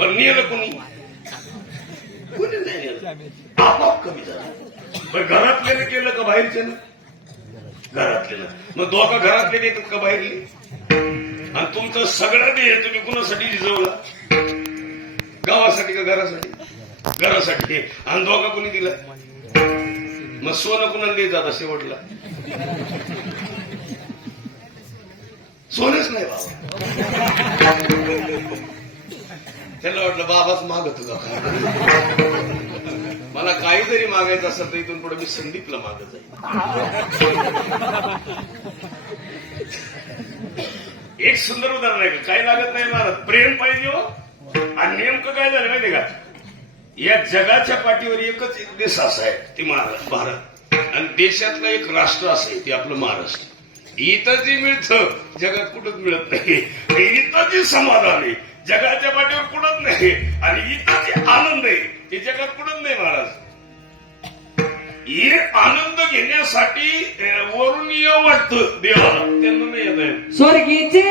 पण नेलं कोणी नाही नेलं, आपोआप कमी झाला. पण घरातल्यानं केलं का बाहेरच्यानं? घरातल्यानं. मग धोका घरातले देतात का बाहेरले? आणि तुमचं सगळं देह तुम्ही कुणासाठी झिजवला? गावासाठी का घरासाठी? घरासाठी. आणि धोका कोणी दिला? मग सोनं कुणाला द्यायचं आता शेवटला? सोनच नाही बाबा. त्यांना वाटलं बाबाच मागत होता. मला काहीतरी मागायचं असेल तर इथून पुढे मी संदीपला मागत जाईल. एक सुंदर उदाहरण आहे. काही लागत नाही मला, प्रेम पाहिजे हो. आणि नेमकं काय झालं माहितीये का? या जगाच्या पाठीवर एकच एक देश असा आहे, ते भारत. आणि देशातलं एक राष्ट्र असं आहे, ते आपलं महाराष्ट्र. इथं जे मिळतं जगात कुठंच मिळत नाही. इथं जे समाधान आहे जगाच्या पाठीवर कुठंच नाही. आणि इथं जे आनंद आहे ते जगात कुठंच नाही महाराज. हे आनंद घेण्यासाठी वरून येऊ वाटतं देवाला, त्यांना नाही येत आहे. स्वर्गीचे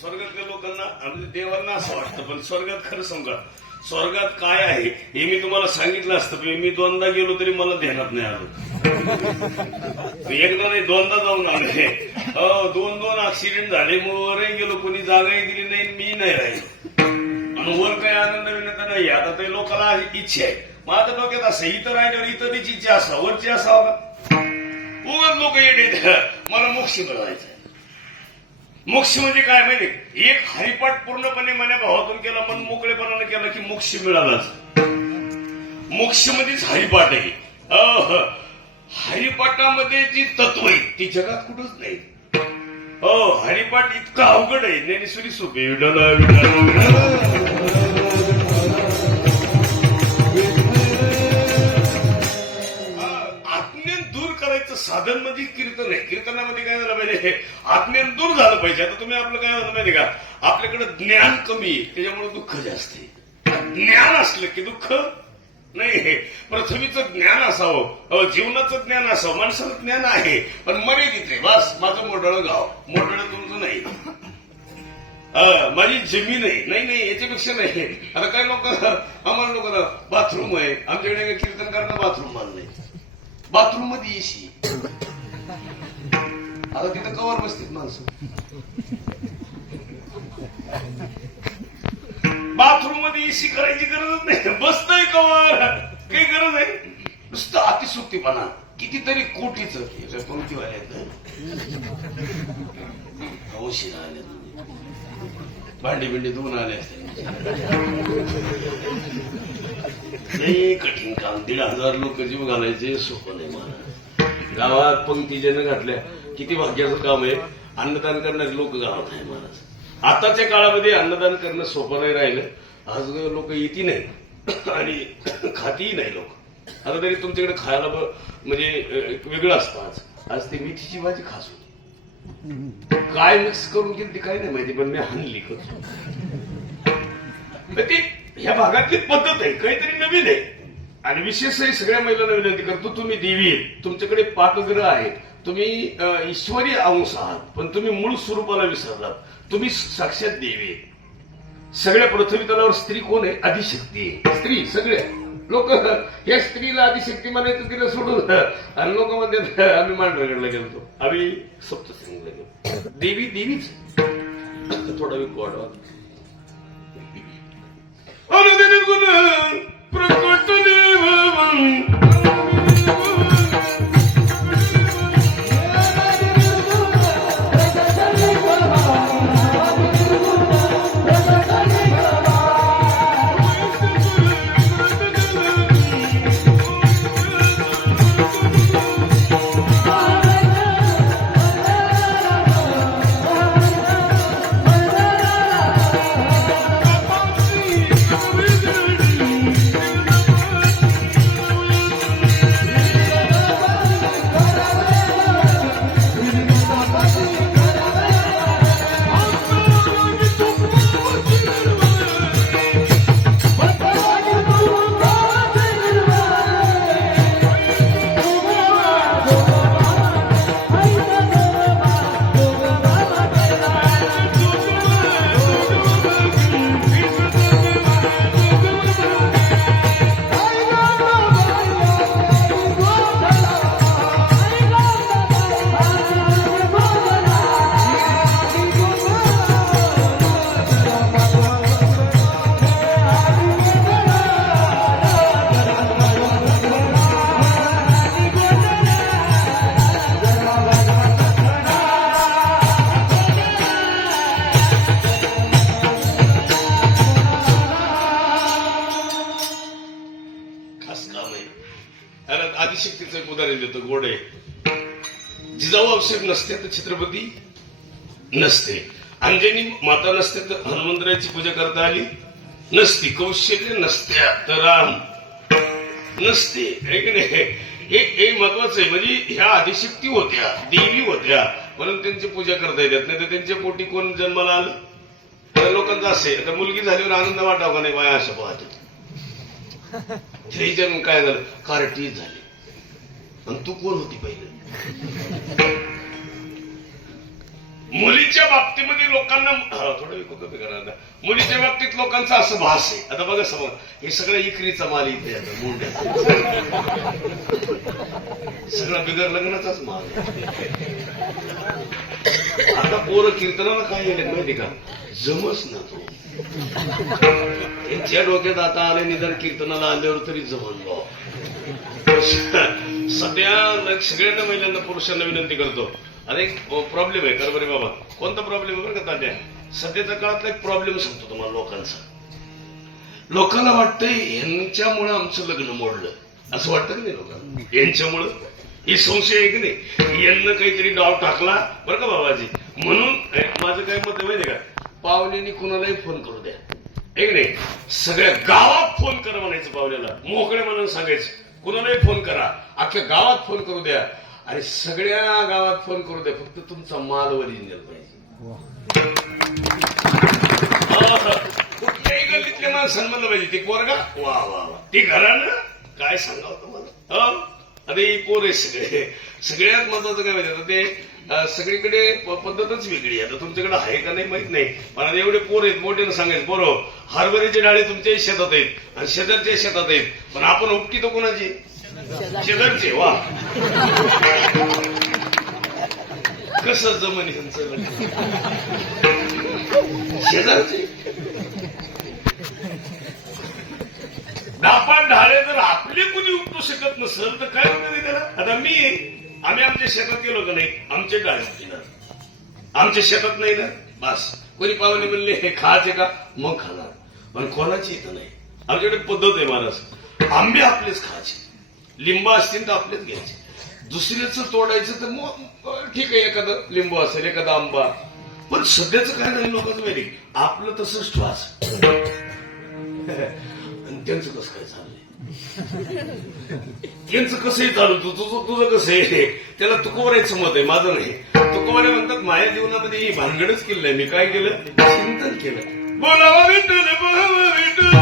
स्वर्गातल्या लोकांना आणि देवांना असं वाटतं. पण स्वर्गात खरं सांगा, स्वर्गात काय आहे हे मी तुम्हाला सांगितलं असतं. मी दोनदा गेलो तरी मला ध्यानात नाही आलं. एकदा नाही दोनदा जाऊन आले. दोन ऍक्सिडेंट झाले. मग वरही गेलो, कोणी जागाही दिली नाही, मी नाही राहिलो. आणि वर काही आनंद विनंद नाही. आता ते लोकांना इच्छा आहे. माझ्या डोक्यात असं, इथं राहिल्यावर इथं त्याची इच्छा असावं, वरची असावं का? उगाच लोक येते मला मोक्ष मिळवायचं. मोक्ष म्हणजे काय माहिती? एक हरिपाठ पूर्णपणे मना भावातून केला, मन मोकळेपणाने केला की मोक्ष मिळालाच. मोक्ष मध्येच हरिपाठ आहे. हरिपाठामध्ये जी तत्व आहे ती जगात कुठंच नाही. हरिपाठ इतका अवघड आहे, ज्ञानेश्वरी सोपी. साधन मध्ये कीर्तन आहे. कीर्तनामध्ये काय झालं पाहिजे? आत्म्यान दूर झालं पाहिजे. आता तुम्ही आपलं काय होतं माहिती का? आपल्याकडे ज्ञान कमी आहे, त्याच्यामुळे दुःख जास्त आहे. ज्ञान असलं की दुःख नाही. पृथ्वीचं ज्ञान असावं, जीवनाचं ज्ञान असावं. माणसाचं ज्ञान आहे पण मर्यादित आहे. बस माझं मोठं गाव, मोठं तुमचं नाही, माझी जमीन आहे, नाही याच्यापेक्षा नाही. आता काय लोक, आम्हाला लोकांना बाथरूम आहे, आमच्याकडे कीर्तन करणं बाथरूम बांधलंय. बाथरूम मध्ये एसी. आता तिथं कवर बसतील माणसं. बाथरूम मध्ये एसी करायची गरजच नाही, बसतंय कवर. काही गरज आहे? नुसतं अतिसुक्तीपणा. कितीतरी कोटीचं याच्या पंक्तीवाल्या औषध आले, भांडी बिंडी धुवून आले असते. कठीण काम. 1,500 लोक जीव घालायचे सोपं नाही महाराज. गावात पंक्ती ज्यानं घातल्या किती भाग्याचं काम आहे. अन्नदान करणारे लोक गावात आहे महाराज. आताच्या काळामध्ये अन्नदान करणं सोपं नाही राहिलं. आज लोक येती नाही आणि खातीही नाही लोक. आता तरी तुमच्याकडे खायला म्हणजे वेगळं असतं. आज ती मेथीची भाजी खास होती. काय मिक्स करून केली ती काय नाही माहिती, पण मी हाणली करतो. ती ह्या भागातली पद्धत आहे, काहीतरी नवीन आहे. आणि विशेष सगळ्या महिलांना विनंती करतो, तुम्ही देवी आहे, तुमच्याकडे पाकगृह आहे, तुम्ही ईश्वरी अंश आहात, पण तुम्ही मूळ स्वरूपाला विसरलात. तुम्ही साक्षात देवी आहे. सगळ्या पृथ्वी तलावर स्त्री कोण आहे? आदिशक्ती आहे. स्त्री सगळ्या लोक या स्त्रीला आदिशक्ती म्हणायचं तिला सोडून आणि लोक म्हणतात आम्ही मांडरगडला गेलतो, आम्ही सप्तशृंगला गेलो. देवी देवीच थोडा वेळ वाढवा. प्रकट आदिशक्तीचं एक उदाहरण देतो. गोडे जिजाऊ आवश्यक नसते तर छत्रपती नसते, अंजनी माता नसते तर हनुमंतरायाची पूजा करता आली नसती, कौशल्य नसत्या तर राम नसते. हे महत्वाचं आहे. म्हणजे ह्या आदिशक्ती होत्या, देवी होत्या, म्हणून त्यांची पूजा करता येतात. नाही तर त्यांच्या पोटी कोण जन्माला आलं तर लोकांचं असे. आता मुलगी झाल्यावर आनंद वाटावा का नाही बाया असं पाहत जन्म काय झालं, कार्टी झाली. आणि तू कोण होती पहिले? मुलीच्या बाबतीमध्ये लोकांना थोडं मुलीच्या बाबतीत लोकांचा असं भास आहे. आता बघा समोर हे सगळं इकरीचा माल इथे आता मुंड्या सगळा बिगर लग्नाचाच माल. आता पोरं कीर्तनाला काय येईल माहिती का, जमच ना तो. त्यांच्या डोक्यात आता आले निदान कीर्तनाला आल्यावर तरी जमन भाऊ. सध्या सगळ्यांना महिलांना पुरुषांना विनंती करतो, अरे प्रॉब्लेम आहे कर बरे बाबा. कोणता प्रॉब्लेम आहे बरं का तात्या? सध्याच्या काळातला एक प्रॉब्लेम सांगतो तुम्हाला लोकांचा. लोकांना वाटतंय यांच्यामुळं आमचं लग्न मोडलं, असं वाटतं की नाही लोकांना? यांच्यामुळं हे संशय आहे की नाही, यांना काहीतरी डाव टाकला बरं का बाबाजी. म्हणून माझं काय मत आहे माहिती का, पाहुण्यांनी कुणालाही फोन करू द्या, एक नाही सगळ्या गावात फोन करा म्हणायचं. पाहुण्याला मोकळे म्हणून सांगायचं कुणालाही फोन करा, अख्ख्या गावात फोन करू द्या आणि सगळ्या गावात फोन करू द्या, फक्त तुमचा माल ओरिजिनल पाहिजे. कुठल्याही गल्लीतल्या माणसांना म्हणलं पाहिजे ते पोरगा वा वा वा, ते घरानं काय सांगावं तुम्हाला. आता ही पोर आहे सगळे. सगळ्यात महत्वाचं काय माहिती, ते सगळीकडे पद्धतच वेगळी. आता तुमच्याकडे आहे का नाही माहित नाही, पण आता एवढे पोर आहेत मोठे सांगायचं बरोबर. हरभऱ्याची डाळी तुमच्याही शेतात आहेत आणि शेजारच्या शेतात आहेत, पण आपण उपटी तो कोणाची? शेजारचे. वा कसं जमन ह्यांचं शेजारचे. दापान ढाळे जर आपले कुणी उपटू शकत नसेल तर काय होतं त्याला? आता आम्ही आमच्या शेतात गेलो का नाही, आमचे डाळे पिणार, आमच्या शेतात नाही ना, बस कोणी पाहुणे म्हणले हे खायचे का मग खाणार, पण कोणाची इथं नाही. आमच्याकडे पद्धत आहे महाराज, आंबे आपलेच खायचे, लिंब असतील तर आपलेच घ्यायचे, दुसऱ्याचं तोडायचं तर मग ठीक आहे, एखादं लिंबू असेल एखादा आंबा. पण सध्याचं काय नाही लोकांचं माहिती, आपलं तसंच श्वास. आणि त्यांचं कसं काय चाललंय, त्यांचं कसंही चालू, तुझं कसं आहे, त्याला तुकोबरायचं मत आहे, माझं नाही. तुकोबरे म्हणतात माझ्या जीवनामध्ये ही भानगडच केलंय, मी काय केलं, चिंतन केलं. बोलावा विठ्ठल बोलावा विठ्ठल.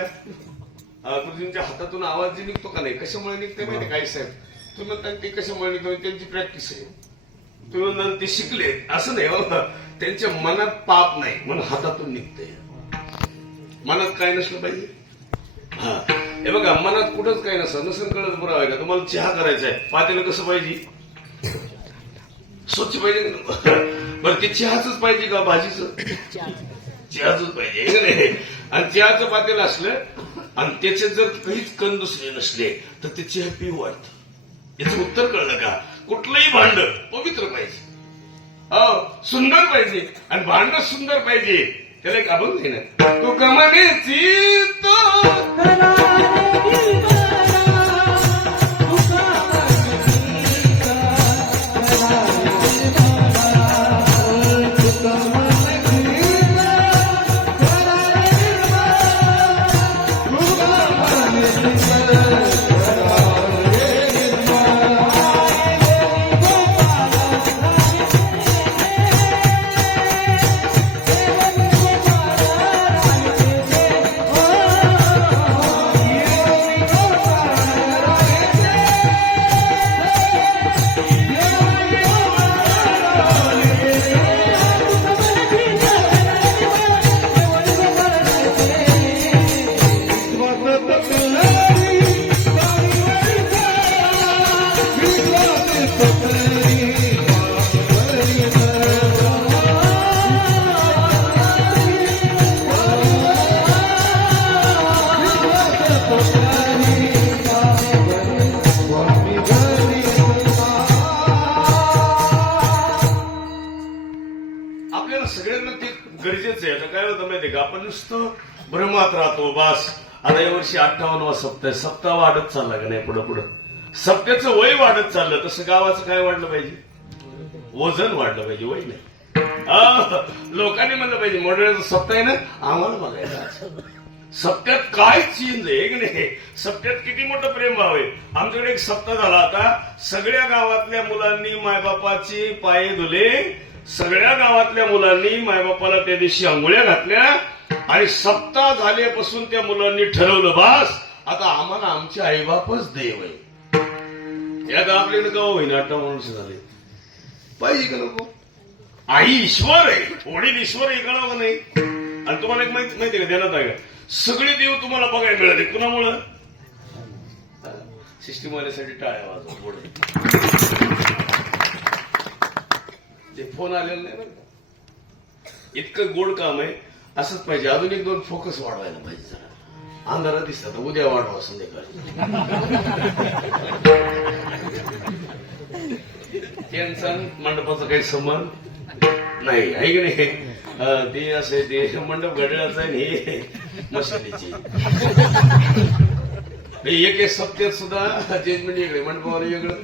गुरुजींच्या हातातून आवाज जे निघतो का नाही, कशामुळे निघते माहिती काय साहेब? तुम्ही म्हणता ते कशामुळे निघतो, त्यांची प्रॅक्टिस आहे. तुम्ही म्हणता ते शिकले असं नाही हो, त्यांच्या मनात पाप नाही म्हणून हातातून निघते. मनात काय नसलं पाहिजे. हा हे बघा, मनात कुठंच काय नसं कळत बरं आहे का? तुम्हाला चहा करायचा आहे, पातेलं कसं पाहिजे? स्वच्छ पाहिजे. बरं ते चहाच पाहिजे का भाजीचं? चहाच पाहिजे का नाही? आणि चहाचं पातेलं असलं आणि त्याच्यात जर काहीच कण दुसरे नसले तर ते चहा पिऊ वाटतं. याचं उत्तर कळलं का? कुठलंही भांड पवित्र पाहिजे, सुंदर पाहिजे, आणि भांड सुंदर पाहिजे. त्याला एक अभंग आहे ना, तू कमनेची तो आपण नुसतं भ्रमात राहतो. बास आता यावर्षी 58वा सप्ताह आहे, सप्ताह वाढत चालला का नाही? पुढं पुढं सप्त्याचं वय वाढत चाललं, तसं गावाचं काय वाढलं पाहिजे? वजन वाढलं पाहिजे, वय नाही. लोकांनी म्हणलं पाहिजे मोठ्याचा सप्ताह आहे ना, आम्हाला बघायला सप्त्यात काय चेंज आहे की नाही, सप्त्यात किती मोठं प्रेमभाव आहे. आमच्याकडे एक सप्ताह झाला आता, सगळ्या गावातल्या मुलांनी मायबापाची पाये धुले, सगळ्या गावातल्या मुलांनी मायबापाला त्या दिवशी आंघोळ्या घातल्या, आणि सप्ताह झाल्यापासून त्या मुलांनी ठरवलं बास आता आम्हाला आमचे आईबापच देव आहे. यात आपल्याकडे गाव होईना 58 वर्ष झाले पाहिजे का नको? आई ईश्वर आहे, वडील ईश्वर आहे, कळावं नाही. आणि तुम्हाला एक माहिती का, ध्यानात आहे का, सगळे देव तुम्हाला बघायला मिळाले कुणामुळं? सिस्टीमवाल्यासाठी टाळ्या वाजवा पुढे. ते फोन आलेलं नाही बरं का, इतकं गोड काम आहे. असंच पाहिजे, अजून एक दोन फोकस वाढवायला पाहिजे. जरा अंधारात दिसतात, उद्या वाढवा संध्याकाळी. त्यांचा मंडपाचा काही संबंध नाही आहे की नाही. ते असे ते मंडप घड्याळाचा आहे, हे मशिदीची. एक सप्त्यात सुद्धा जजमेंट वेगळे, मंडपावाले वेगळं,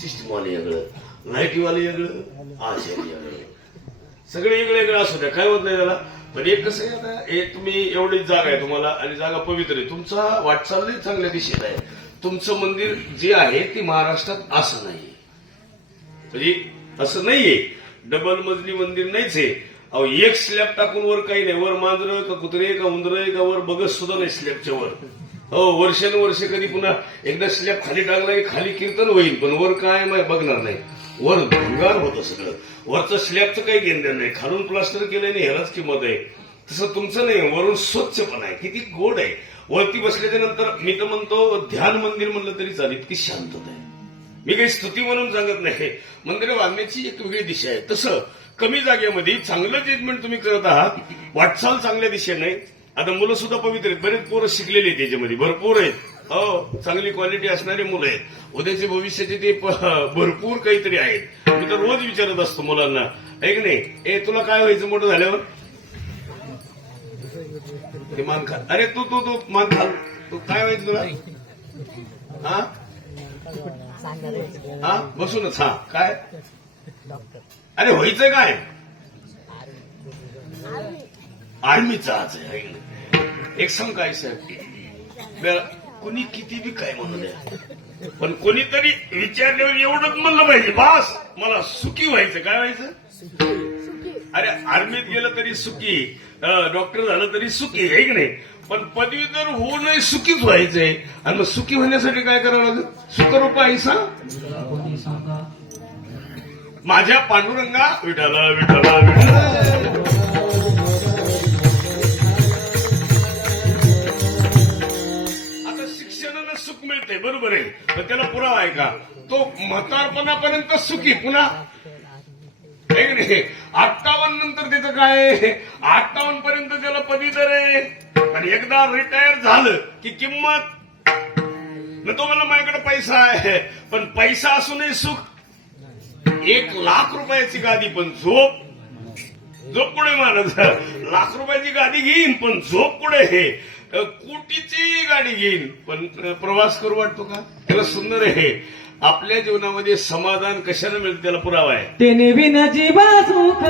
सिस्टमवाले वेगळं, लाईटीवाले वेगळं, आचार्य वेगळं, सगळे वेगळे वेगळं असू द्या, काय होत नाही त्याला. पण एक कसं आहे, आता एक तुम्ही एवढीच जागा आहे तुम्हाला, आणि जागा पवित्र आहे, तुमचा वाटचालही चांगल्या दिशेत आहे. तुमचं मंदिर जे आहे ते महाराष्ट्रात असं नाही, म्हणजे असं नाहीये, डबल मजली मंदिर नाहीच आहे. अहो एक स्लॅब टाकून वर काही नाही, वर मांजरं का कुत्रे का उंदरं का वर बघत सुद्धा नाही स्लॅबच्या वर. हो वर्षानुवर्ष कधी पुन्हा एकदा स्लॅब खाली टाकला की खाली कीर्तन होईल, पण वर काय बघणार नाही. वर भंगार होतं सगळं, वरचं स्लॅबचं काही घेणं नाही, खालून प्लास्टर केलं नाही ह्यालाच किंमत आहे. तसं तुमचं नाही, वरून स्वच्छपणा आहे, किती गोड आहे. वरती बसल्याच्या नंतर मी तर म्हणतो ध्यान मंदिर म्हणलं तरी चालेल, इतकी शांतता आहे. मी काही स्तुती म्हणून सांगत नाही, मंदिर बांधण्याची एक वेगळी दिशा आहे. तसं कमी जागेमध्ये चांगलं ट्रीटमेंट तुम्ही करत आहात, वाटचाल चांगल्या दिशेने. आता मुलं सुद्धा पवित्र आहेत, बरेच पोरं शिकलेली आहेत, त्याच्यामध्ये भरपूर आहेत. हो चांगली क्वालिटी असणारे मुलं आहेत, उद्याचे भविष्याचे ते भरपूर काहीतरी आहेत. मी तर रोज विचारत असतो मुलांना, आहे की नाही, ए तुला काय व्हायचं मोठं झाल्यावर? ते मान खा, अरे तू तू तू मान खा, तू काय व्हायचं तुला? हा हा बसूनच, हा काय अरे व्हायचं काय? आर्मीचा आहे. एक सांग काय साहेब, कोणी किती बी काय म्हणू द्या, पण कोणीतरी विचारल्यावर एवढंच म्हणलं पाहिजे, बास मला सुखी व्हायचं. काय व्हायचं? अरे आर्मीत गेलं तरी सुखी, डॉक्टर झालं तरी सुखी, आहे की नाही. पण पदवीधर होऊ नये सुखीच व्हायचंय. आणि मग सुखी होण्यासाठी काय करावं लागेल? सुखरूप ऐसा माझ्या पांडुरंगा विठाला विठाला विठाला. आता शिक्षणानं सुख मिळते बरोबर आहे, पण त्याला पुरावा आहे का? तो म्हातारपणापर्यंत सुखी, पुन्हा 58 नंतर त्याचं काय? 58 पर्यंत त्याला पदवीधर आहे. आणि एकदा रिटायर झालं की किंमत न. तो मला माझ्याकडे पैसा आहे, पण पैसा असूनही सुख. 1,00,000 रुपयाची गादी पण झोप कुठे मानत? लाख रुपयाची गादी घेईन पण झोप कुठे? हे कोटीची गाडी घेईन पण प्रवास करू वाटतो का? त्याला सुंदर आहे. आपल्या जीवनामध्ये समाधान कशाने मिळतं त्याला पुरावा आहे. तेने बिना जीवा सुख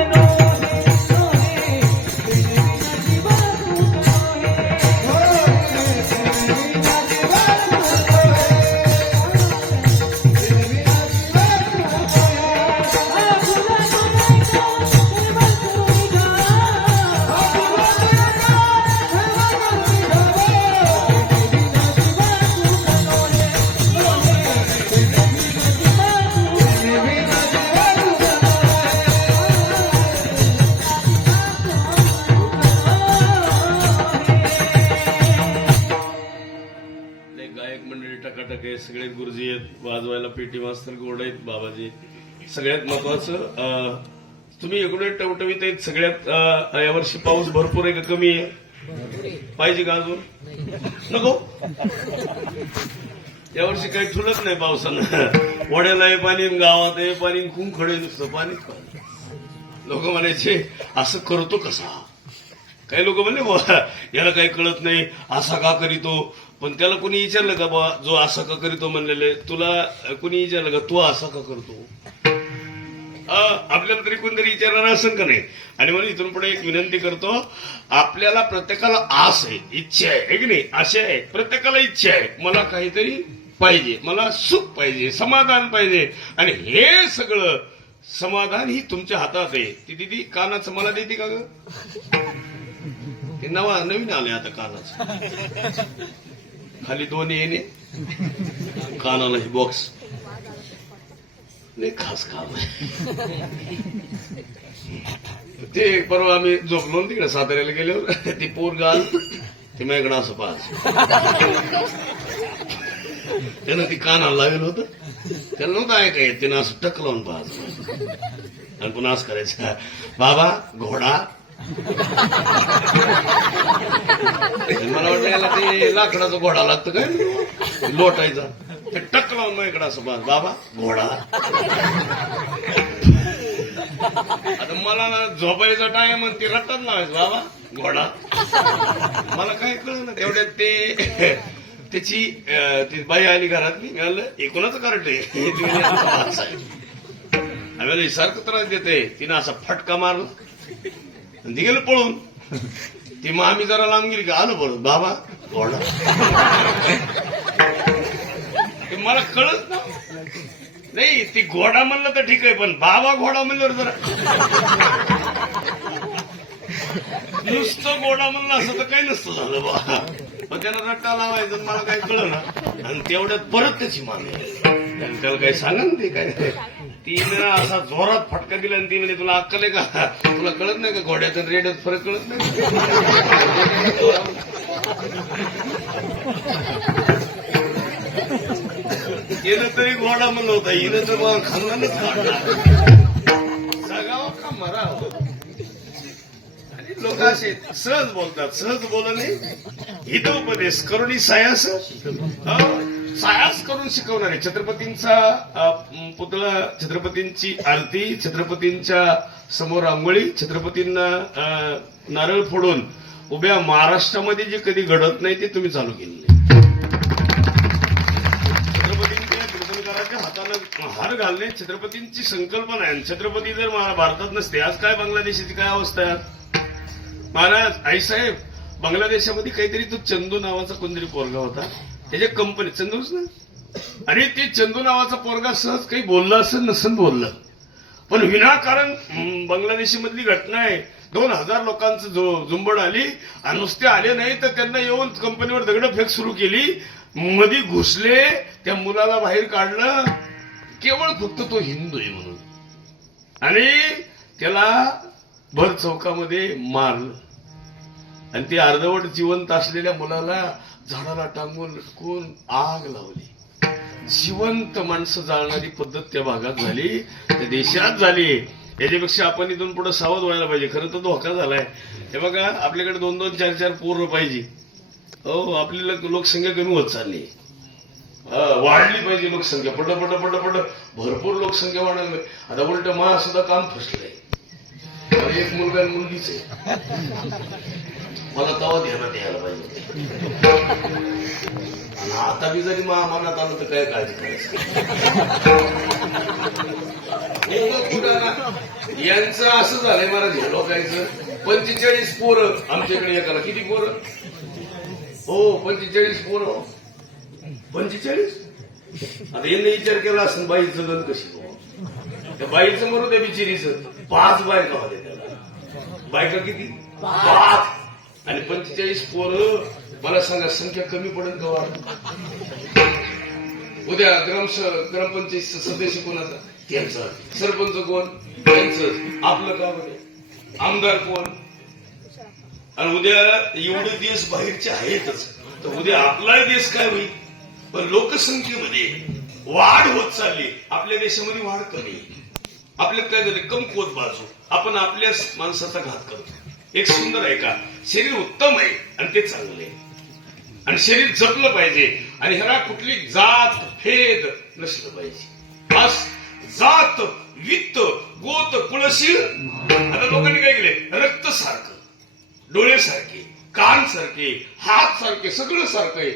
सगळे गुरुजी आहेत, वाजवायला पेटी मास्तर गोड आहेत, बाबाजी. सगळ्यात महत्वाचं तुम्ही एवढे टवटवीत आहेत. सगळ्यात यावर्षी पाऊस भरपूर आहे का कमी आहे? पाहिजे का अजून? नको. यावर्षी काही ठुलत नाही पावसानं. वड्याला आहे पाणी, गावात आहे पाणी, कुंखडे नुसतं पाणीच पाणी. लोक म्हणायचे असं करतो कसा? काही लोक म्हणले याला काही कळत नाही, असा का करीतो? पण त्याला कुणी विचारलं का बा, जो असा का करीतो म्हणलेले तुला कुणी विचारलं का तू असा का करतो? आपल्याला तरी कोणतरी विचारणार असं का नाही? आणि म्हणून इथून पुढे एक विनंती करतो, आपल्याला प्रत्येकाला आस आहे, इच्छा आहे की नाही? अशा आहे, प्रत्येकाला इच्छा आहे मला काहीतरी पाहिजे, मला सुख पाहिजे, समाधान पाहिजे. आणि हे सगळं समाधान ही तुमच्या हातात आहे. ती दिदी कानाचं मला देते का ग? ते नवीन आले आता कानाचं. खाली 2 येणे, कानाला ही बॉक्स. नाही खास काम आहे ते. परवा आम्ही झोपलो तिकडे साताऱ्याला गेल्यावर ती पोर गाल ते माझ्याकडे असं पाहत. त्यानं ती कानाला लागेल होतं, त्याला नव्हतं ऐकाय. त्यानं असं टक लावून पाहत आणि पुन्हा असं करायचं, बाबा घोडा. मला वाटलं याला ते लाकडाचा घोडा लागतं काय लोटायचा. ते टक लावून माझ्याकडे असं पाहत, बाबा घोडा. आता मला झोपायचा टाइम आणि ते रटत लावायचं, बाबा घोडा. मला काय कळलं ना तेवढ्यात ते त्याची ती बाई आली घरातली. मिळालं एकूणच करते आम्हाला सारखं त्रास देते. तिनं असा फटका मारला आणि ती गेलं पळून. ती मग आम्ही जरा लांब गेली की आलो पळून, बाबा घोडा. मला कळत नाही. ती घोडा म्हणलं तर ठीक आहे, पण बाबा घोडा म्हणल्यावर जरा नुसतं घोडा म्हणलं असं तर काही नसतं झालं बा. पण त्यानं रट्टा लावायचं मला काही कळलं ना. आणि तेवढ्यात परत त्याची मागे त्याला काही सांगा ना ते काय. तिनं असा जोरात फटका दिला आणि ती म्हणजे तुला अक्कल आहे का? तुला कळत नाही का घोड्यात आणि रेड्यात फरक कळत नाही? येणं तरी घोडा म्हणलं होता, हिनं तर मग खानदानच काढला. जगावं का मरावं? आणि लोक असे सहज बोलतात, सहज बोलणे हितोपदेश करुणी सायास सायास करून शिकवणारे. छत्रपतींचा पुतळा, छत्रपतींची आरती, छत्रपतींच्या समोर आंघोळी, छत्रपतींना नारळ फोडून उभ्या महाराष्ट्रामध्ये जे कधी घडत नाही ते तुम्ही चालू केलेले. छत्रपतींच्या कीर्तनकाराच्या हाताला हार घालणे छत्रपतींची संकल्पना आहे. छत्रपती जर भारतात नसते आज काय बांगलादेशाची काय अवस्था आहे? महाराज आईसाहेब बांगलादेशामध्ये काहीतरी तो चंदू नावाचा कोणतरी पोरगा होता, त्याच्या कंपनी चंदूच ना. आणि ते चंदू नावाचा पोरगा सहज काही बोलला असं नसन बोललं, पण विनाकारण बांगलादेशी मधली घटना आहे. 2000 लोकांचं झुंबड आली आणि नुसते आले नाही तर त्यांना येऊन कंपनीवर दगडफेक सुरू केली. मध्ये घुसले, त्या मुलाला बाहेर काढलं, केवळ फक्त तो हिंदू आहे म्हणून, आणि त्याला भर चौकामध्ये मारलं. आणि ते अर्धवट जिवंत असलेल्या मुलाला झाडाला टांगून लटकून आग लावली. जिवंत माणसं जाळणारी पद्धत त्या भागात झाली, त्या देशात झाली. याच्यापेक्षा आपण इथून पुढे सावध व्हायला पाहिजे. खरं तर धोका झालाय. हे बघा, आपल्याकडे 2-2, 4-4 पोरं पाहिजे. हो, आपली लोकसंख्या कमी होत चालली, वाढली पाहिजे लोकसंख्या. पट भरपूर लोकसंख्या वाढायला. आता उलट मा सुद्धा काम फसलंय. एक मुलगा आणि मुलगीच आहे. मला तवा ध्यानात यायला पाहिजे. आता बी जरी मनात आलं तर काय काळजी करायचं. यांचं असं झालंय मला झेलो कायचं. 45 पोरं आमच्याकडे एकाला. किती पोरं? हो, 45 पोरं. 45. आता यांनी विचार केला असं बाईचं गण कशी. त्या बाईचं मरू त्या बिचारीचं 5 बायका होत्या त्याला. बायका किती? 5. आणि 45 पोरं. मला सांगा, संख्या कमी पडेल का वाढ? उद्या ग्रामपंचायत सदस्य कोणाचा? त्यांचा. सरपंच कोण? त्यांचं. आपलं काय म्हणजे आमदार कोण? आणि उद्या एवढे देश बाहेरचे आहेतच, तर उद्या आपला देश काय होईल? पण लोकसंख्येमध्ये वाढ होत चालली. आपल्या देशामध्ये वाढ कमी. आपल्यात काय झालं? कमकुवत बाजू. आपण आपल्याच माणसाचा घात करतो. एक सुंदर आहे का? शरीर उत्तम आहे आणि ते चांगलं आहे, आणि शरीर जपलं पाहिजे. आणि ह्याला कुठली जात भेद नसलं पाहिजे. बस जात, वित्त, गोत, कुळशील. आता लोकांनी काय केले? रक्त सारखं, डोळे सारखे, कान सारखे, हात सारखे, सगळं सारखं आहे.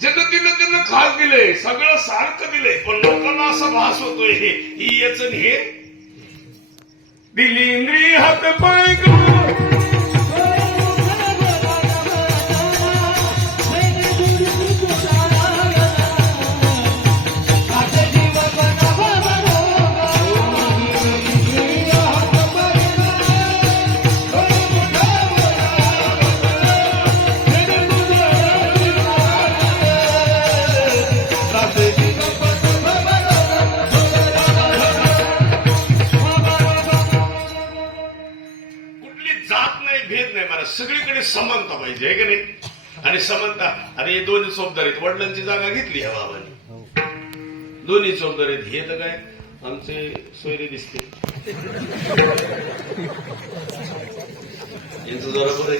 ज्यानं दिलं त्यानं खास दिलंय, सगळं सारखं दिलंय. पण लोकांना असा भास होतोय ही याच हे दिली इंद्री हात पाय सगळीकडे समानता पाहिजे, आहे की नाही? आणि समानता. अरे हे दोन्ही चोपदार आहेत. वडिलांची जागा घेतली ह्या बाबांनी. दोन्ही चोपदार आहेत. हे तर काय आमचे सोयरे दिसते. यांचं जरा बरं आहे.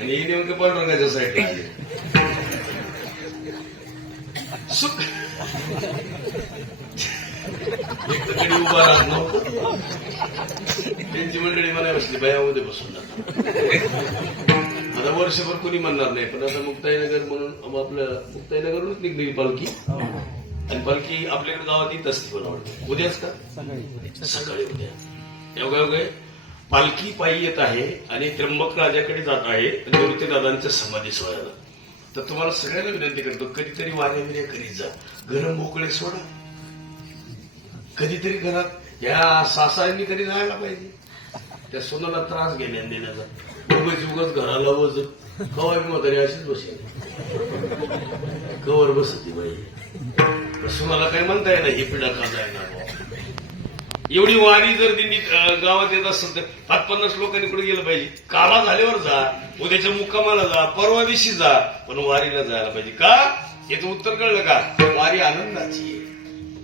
आणि हे नेमकं पांडुरंगाच्या साईड सुख एक तर कधी उभा राहत नव्हतं. त्यांची मंडळी मला बसली बायामध्ये बसून जातात. आता वर्षभर कोणी म्हणणार नाही. पण आता मुक्ताईनगर म्हणून आपलं मुक्ताईनगरच निघली पालखी. आणि पालखी आपल्याकडे गावात येत असते. मला वाटतं उद्याच का सकाळी उद्या एवढं पालखी पायी येत आहे आणि त्र्यंबक राजाकडे जात आहे निवृत्ती दादांच्या समाधी सोहळ्याला. तर तुम्हाला सगळ्यांना विनंती करतो, कधीतरी वाऱ्या बिऱ्या करीत जा. गरम मोकळे सोडा. कधीतरी घरात या सासांनी कधी जायला पाहिजे. त्या सोनाला त्रास घेण्या देण्याचा उगच घराला वज कवा म्हातारी अशीच बसेल. कवर बसती बाई. सोनाला काय म्हणता येणार ही पिढा का जायना. एवढी वारी जर दिंडी गावात येत असेल तर 50 लोकांनी कुठे गेलं पाहिजे. काला झाल्यावर जा, उद्याच्या मुक्कामाला जा, परवा दिवशी जा, पण वारीला जायला पाहिजे. का? याचं उत्तर कळलं का? वारी आनंदाची आहे.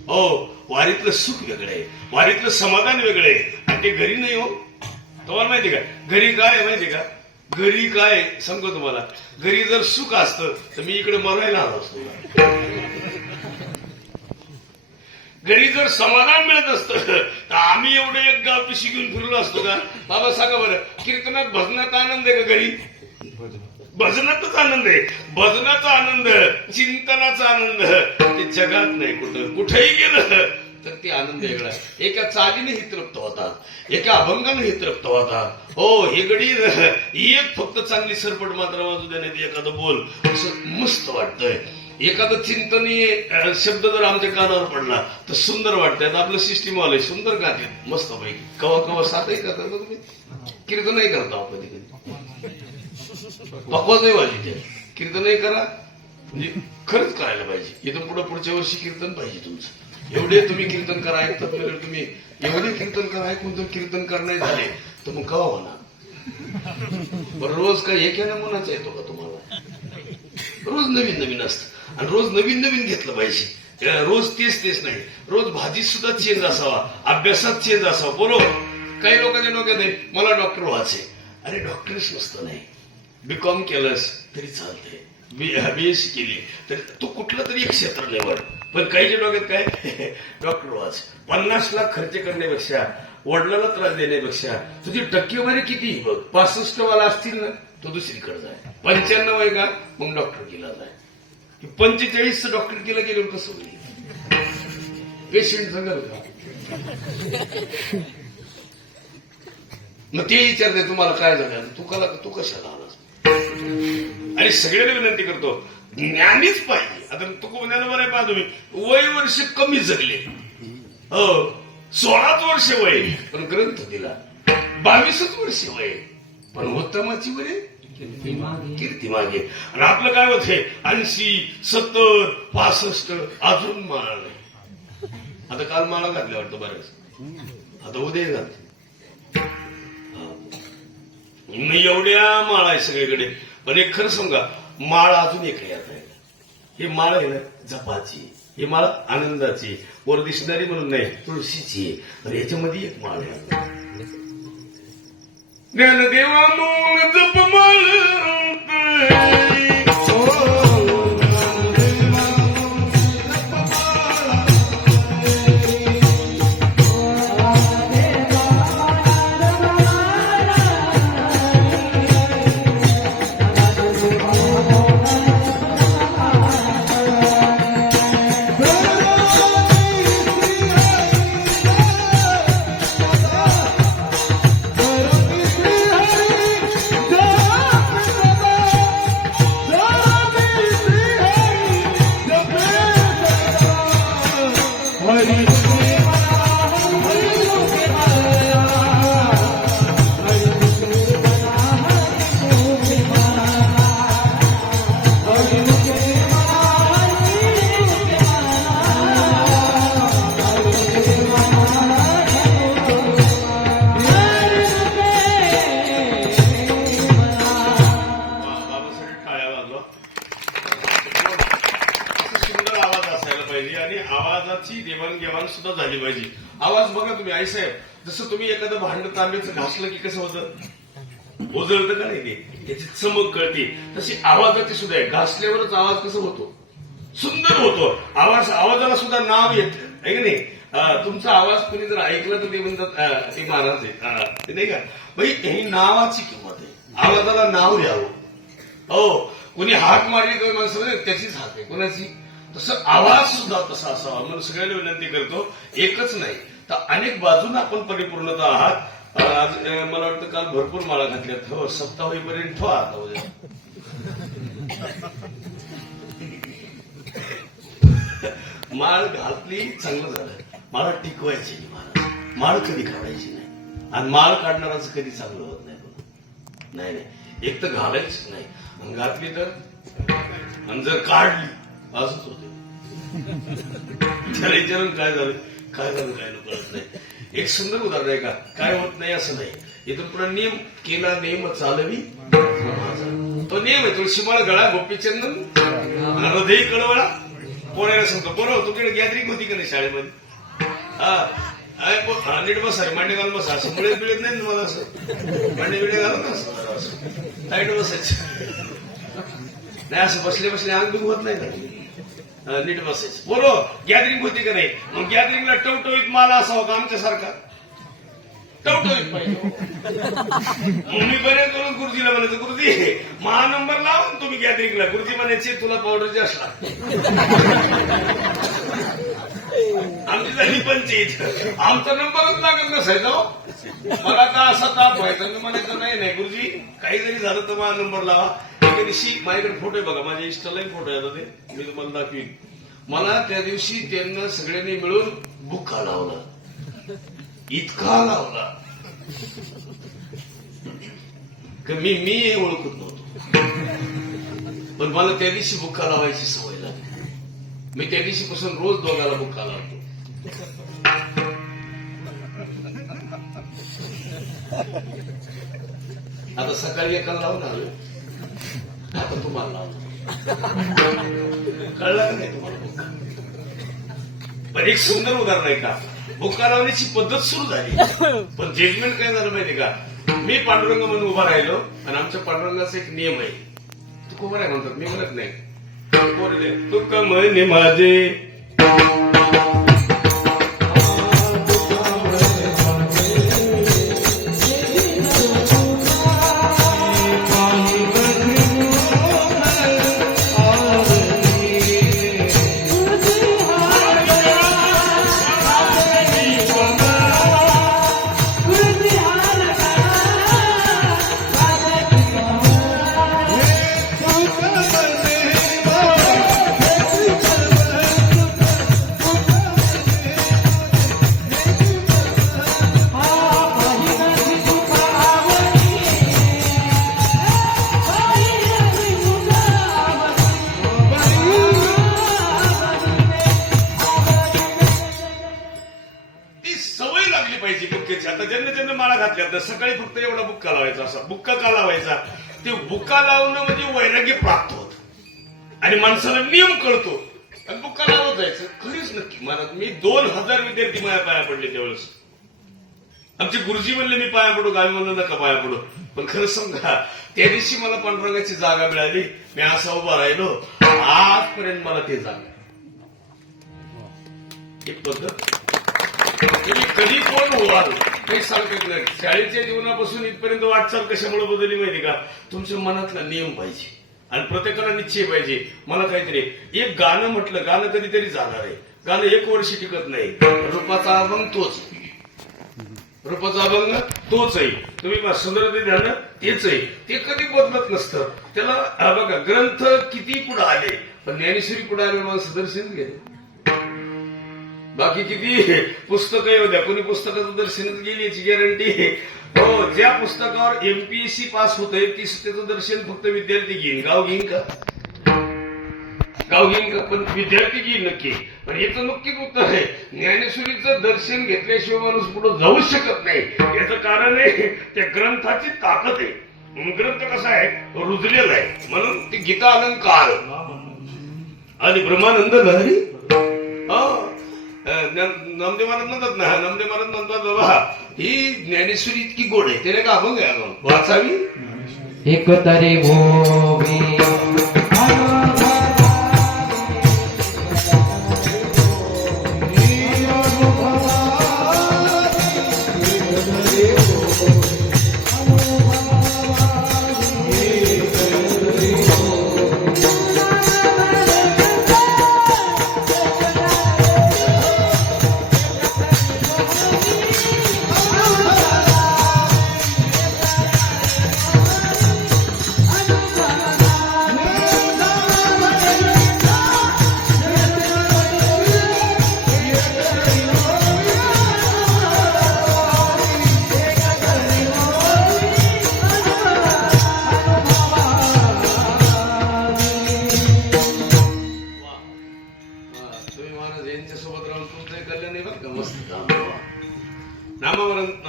हो, वारीतलं सुख वेगळं आहे, वारीतलं समाधान वेगळं आहे. आणि ते घरी नाही. हो, तुम्हाला माहिती का घरी काय आहे माहिती का? घरी काय सांगतो तुम्हाला. घरी जर सुख असतं तर मी इकडे मरायला आलो असतो. घरी जर समाधान मिळत असतं तर आम्ही एवढं एक गाव पिशी घेऊन फिरलो असतो का? बाबा सांगा बरं, कीर्तनात भजनात आनंद आहे का? घरी भजनातच आनंद आहे. भजनाचा आनंद, चिंतनाचा आनंद ते जगात नाही. कुठेही गेलं तर ते आनंद वेगळा. एका चालीनेही तृप्त होतात, एका अभंगानेही तृप्त होतात. हो, हे गडी एक फक्त चांगली सरपट मात्र वाजू देण्यात एखादं बोल असं मस्त वाटतंय. एखादं चिंतनीय शब्द जर आमच्या कानावर पडला तर सुंदर वाटतंय. आता आपलं सिस्टीम वाले सुंदर गाते मस्त पैकी. कवा कवा साथही करता ना तुम्ही, कीर्तनही करता कधी कधी, पक्वाचही वाजली ते कीर्तनही करा. म्हणजे खरंच करायला पाहिजे. इथून पुढच्या वर्षी कीर्तन पाहिजे तुमचं. एवढे तुम्ही कीर्तन करा ऐकतात म्हणजे तुम्ही एवढे कीर्तन करा ऐकून जर कीर्तन करणे झाले तर मग कवा होणार. बरं रोज काय एक नमुनाचा येतो का तुम्हाला? रोज नवीन नवीन असतं आणि रोज नवीन नवीन घेतलं पाहिजे. रोज तेच तेच नाही. रोज भाजीत सुद्धा चेंज असावा, अभ्यासात चेंज असावा. बरोबर. काही लोकांच्या डोक्यात आहे मला डॉक्टर व्हायचे. अरे डॉक्टरच नसतं नाही. बीकॉम केलंस तरी चालतंय, बीएससी केली तर तू कुठलं तरी एक क्षेत्र निवड. पण काहीच्या डोक्यात काय डॉक्टर व्हायचं. 50 लाख खर्च करण्यापेक्षा, वडिलाला त्रास देण्यापेक्षा तुझी टक्केवारी किती बघ. 65 वाला असतील ना तो दुसरीकडे जाय. 95 आहे का मग डॉक्टर केला जाय. 45 डॉक्टर केलं गेल्यावर कसं होईल? पेशंट जगल का? मग ते विचारते तुम्हाला काय झालं, तू कशाला आलास. आणि सगळ्यांना विनंती करतो ज्ञानीच पाहिजे. आता तुकोबऱ्याला बरं पहा तुम्ही वय वर्ष कमी जगले. 16 वर्ष वय पण ग्रंथ दिला. 22 वर्ष वय पण उत्तमाची वय कीर्ती मागे. आणि आपलं काय होते 80, 70, 65 अजून माळा नाही. आता काल माळा घातल्या वाटतं बऱ्याच. आता उद्या घालते. एवढ्या माळा आहे सगळीकडे. पण एक खरं सांगा माळ अजून एक यात आहे. ही माळ आहे ना जपाची, ही माळ आनंदाची, वर दिसणारी म्हणून नाही तुळशीची. तर याच्यामध्ये एक माळ आहे ज्ञानदेवा मूळ जप माळ. देवाणघेवाण सुद्धा झाली पाहिजे. आवाज बघा तुम्ही आई साहेब, जसं तुम्ही एखादं भांड तांब्याचं घासलं की कसं होतं, ओझळतं का नाही ते, त्याची चमक कळते. तशी आवाजाची सुद्धा आहे. घासल्यावरच आवाज कसं होतो, सुंदर होतो. आवाजाला सुद्धा नाव येतं आहे की नाही. तुमचा आवाज कोणी जर ऐकला तर ते म्हणतात ते महाराज आहे ते नाही का. भाई ही नावाची किंमत आहे. आवाजाला नाव द्यावं. हो कोणी हाक मारली तर माणसं त्याचीच हाक आहे कोणाची. तसं आवाज सुद्धा तसा असावा म्हणून सगळ्यांना विनंती करतो. एकच नाही तर अनेक बाजून आपण परिपूर्णता आहात. आज मला वाटतं काल भरपूर माळा घातल्यात. हो सप्ताह होईपर्यंत ठेवा आता उद्या. माळ घातली चांगलं झालं. माळ टिकवायची नाही महाराज. माळ कधी काढायची नाही. आणि माळ काढणाराच कधी चांगलं होत नाही. नाही नाही एक तर घालायच नाही आणि घातली तर आणि जर काढली असंच होते. त्याला विचारून काय झालं काय कळत नाही. एक सुंदर उदाहरण आहे का. काय होत नाही असं नाही. इथून पुढे नियम केला नेम चालवी तो नियम आहे. तुळशीमाळ गळा गोपीचंदन हृदय कळवळा. पोळ्याला सांगतो बरोबर. तुझ्याकडे गॅदरिंग होती का नाही शाळेमध्ये. हा नीट बसा मांडे घालून बसा. असं मुळे मिळत नाही तुम्हाला. असं मांडे बिडे घालून असं टाईट बसायचं नाही. असं बसले बसले अंग होत नाही ना. नीट बसायचं बरोबर. गॅदरिंग होती का नाही. मग गॅदरिंगला टवटवीत माला असावा का आमच्यासारखा टवटवीत पाहिजे. मी बरेच करून गुरुजीला म्हणायचं गुरुजी महा नंबर लावा तुम्ही गॅदरिंगला. गुरुजी म्हणायचे तुला पावडर जास्त आमची झाली पंचायत. आमचा नंबरच लागत नसायचा. मला का असा ताप व्हायचा मी म्हणायचं नाही गुरुजी काही जरी झालं तर मला नंबर लावा. एके दिवशी माझ्याकडे फोटो आहे बघा, माझ्या इंस्टालाही फोटो आहे आता ते मी तुम्हाला दाखवीन. मला त्या दिवशी त्यांना सगळ्यांनी मिळून बुक्का लावला, इतका लावला की मी ओळखत नव्हतो. पण मला त्या दिवशी बुक्का लावायची सवय लागली. मी त्या दिवशीपासून रोज दोघाला बुक्का लावतो. आता सकाळी एकाला लावून आलो, आता तुम्हाला लावलं. कळलं का नाही तुम्हाला बुक्का? पण एक सुंदर उदाहरण आहे का, बुक्का लावण्याची पद्धत सुरू झाली. पण जजमेंट काय झालं माहिती का, मी पांडुरंग म्हणून उभा राहिलो आणि आमच्या पांडुरंगाचा एक नियम आहे, तू कोबर आहे म्हणतात, मी म्हणत नाही. तू कमने माझे माळा घातल्या, सकाळी फक्त एवढा बुक्का लावायचा. असा बुक्का का लावायचा, ते बुक्का लावणं म्हणजे वैराग्य प्राप्त होत आणि माणसाला नियम कळतो आणि बुक्का लावत जायचं. खरीच नक्की महाराज, मी 2000 विद्यार्थी माझ्या पाया पडले त्यावेळेस. आमचे गुरुजी म्हणले मी पाया पडू, गावी म्हणलं नका पाया पडू. पण खरं समजा त्या दिवशी मला पांडुरंगाची जागा मिळाली, मी असा उभा राहिलो. आजपर्यंत मला ते जागा एक पद्धत कधी कोण व्हाल काही सांगता येत नाही. शाळेच्या जीवनापासून इथपर्यंत वाटचाल कशामुळे बदलली माहिती का, तुमच्या मनातला नियम पाहिजे आणि प्रत्येकाला निश्चय पाहिजे. मला काहीतरी एक गाणं म्हटलं, गाणं कधीतरी जाणार आहे. गाणं 1 वर्ष टिकत नाही. रूपाचा अभंग तोच, रूपाचा अभंग तोच आहे. तुम्ही सुंदरते ध्यान तेच आहे, ते कधी बदलत नसतं. त्याला बघा, ग्रंथ किती पुढे आले पण ज्ञानेश्वरी पुढे आले माणसं दर्शन गेले. बाकी किती पुस्तकं येऊ द्या, कोणी पुस्तकाचं दर्शनच गेली याची गॅरंटी हो. ज्या पुस्तकावर एमपीएससी पास होत आहे त्याचं दर्शन फक्त विद्यार्थी घेईन, गाव घेईन का? गाव घेईन का? पण विद्यार्थी घेईन नक्की. पण याचं नक्कीच उत्तर आहे, ज्ञानेश्वरीचं दर्शन घेतल्याशिवाय माणूस पुढे जाऊच शकत नाही. याचं कारण आहे त्या ग्रंथाची ताकद आहे. ग्रंथ कसा आहे, रुजलेला आहे. म्हणून ती गीता अलंकार आणि ब्रह्मानंद लहरी. नामदेव महाराज म्हणतात ना, नामदेव महाराज म्हणतात बाबा ही ज्ञानेश्वरी इतकी गोड आहे, त्याने का अभंग आहे वाचावी एक तरी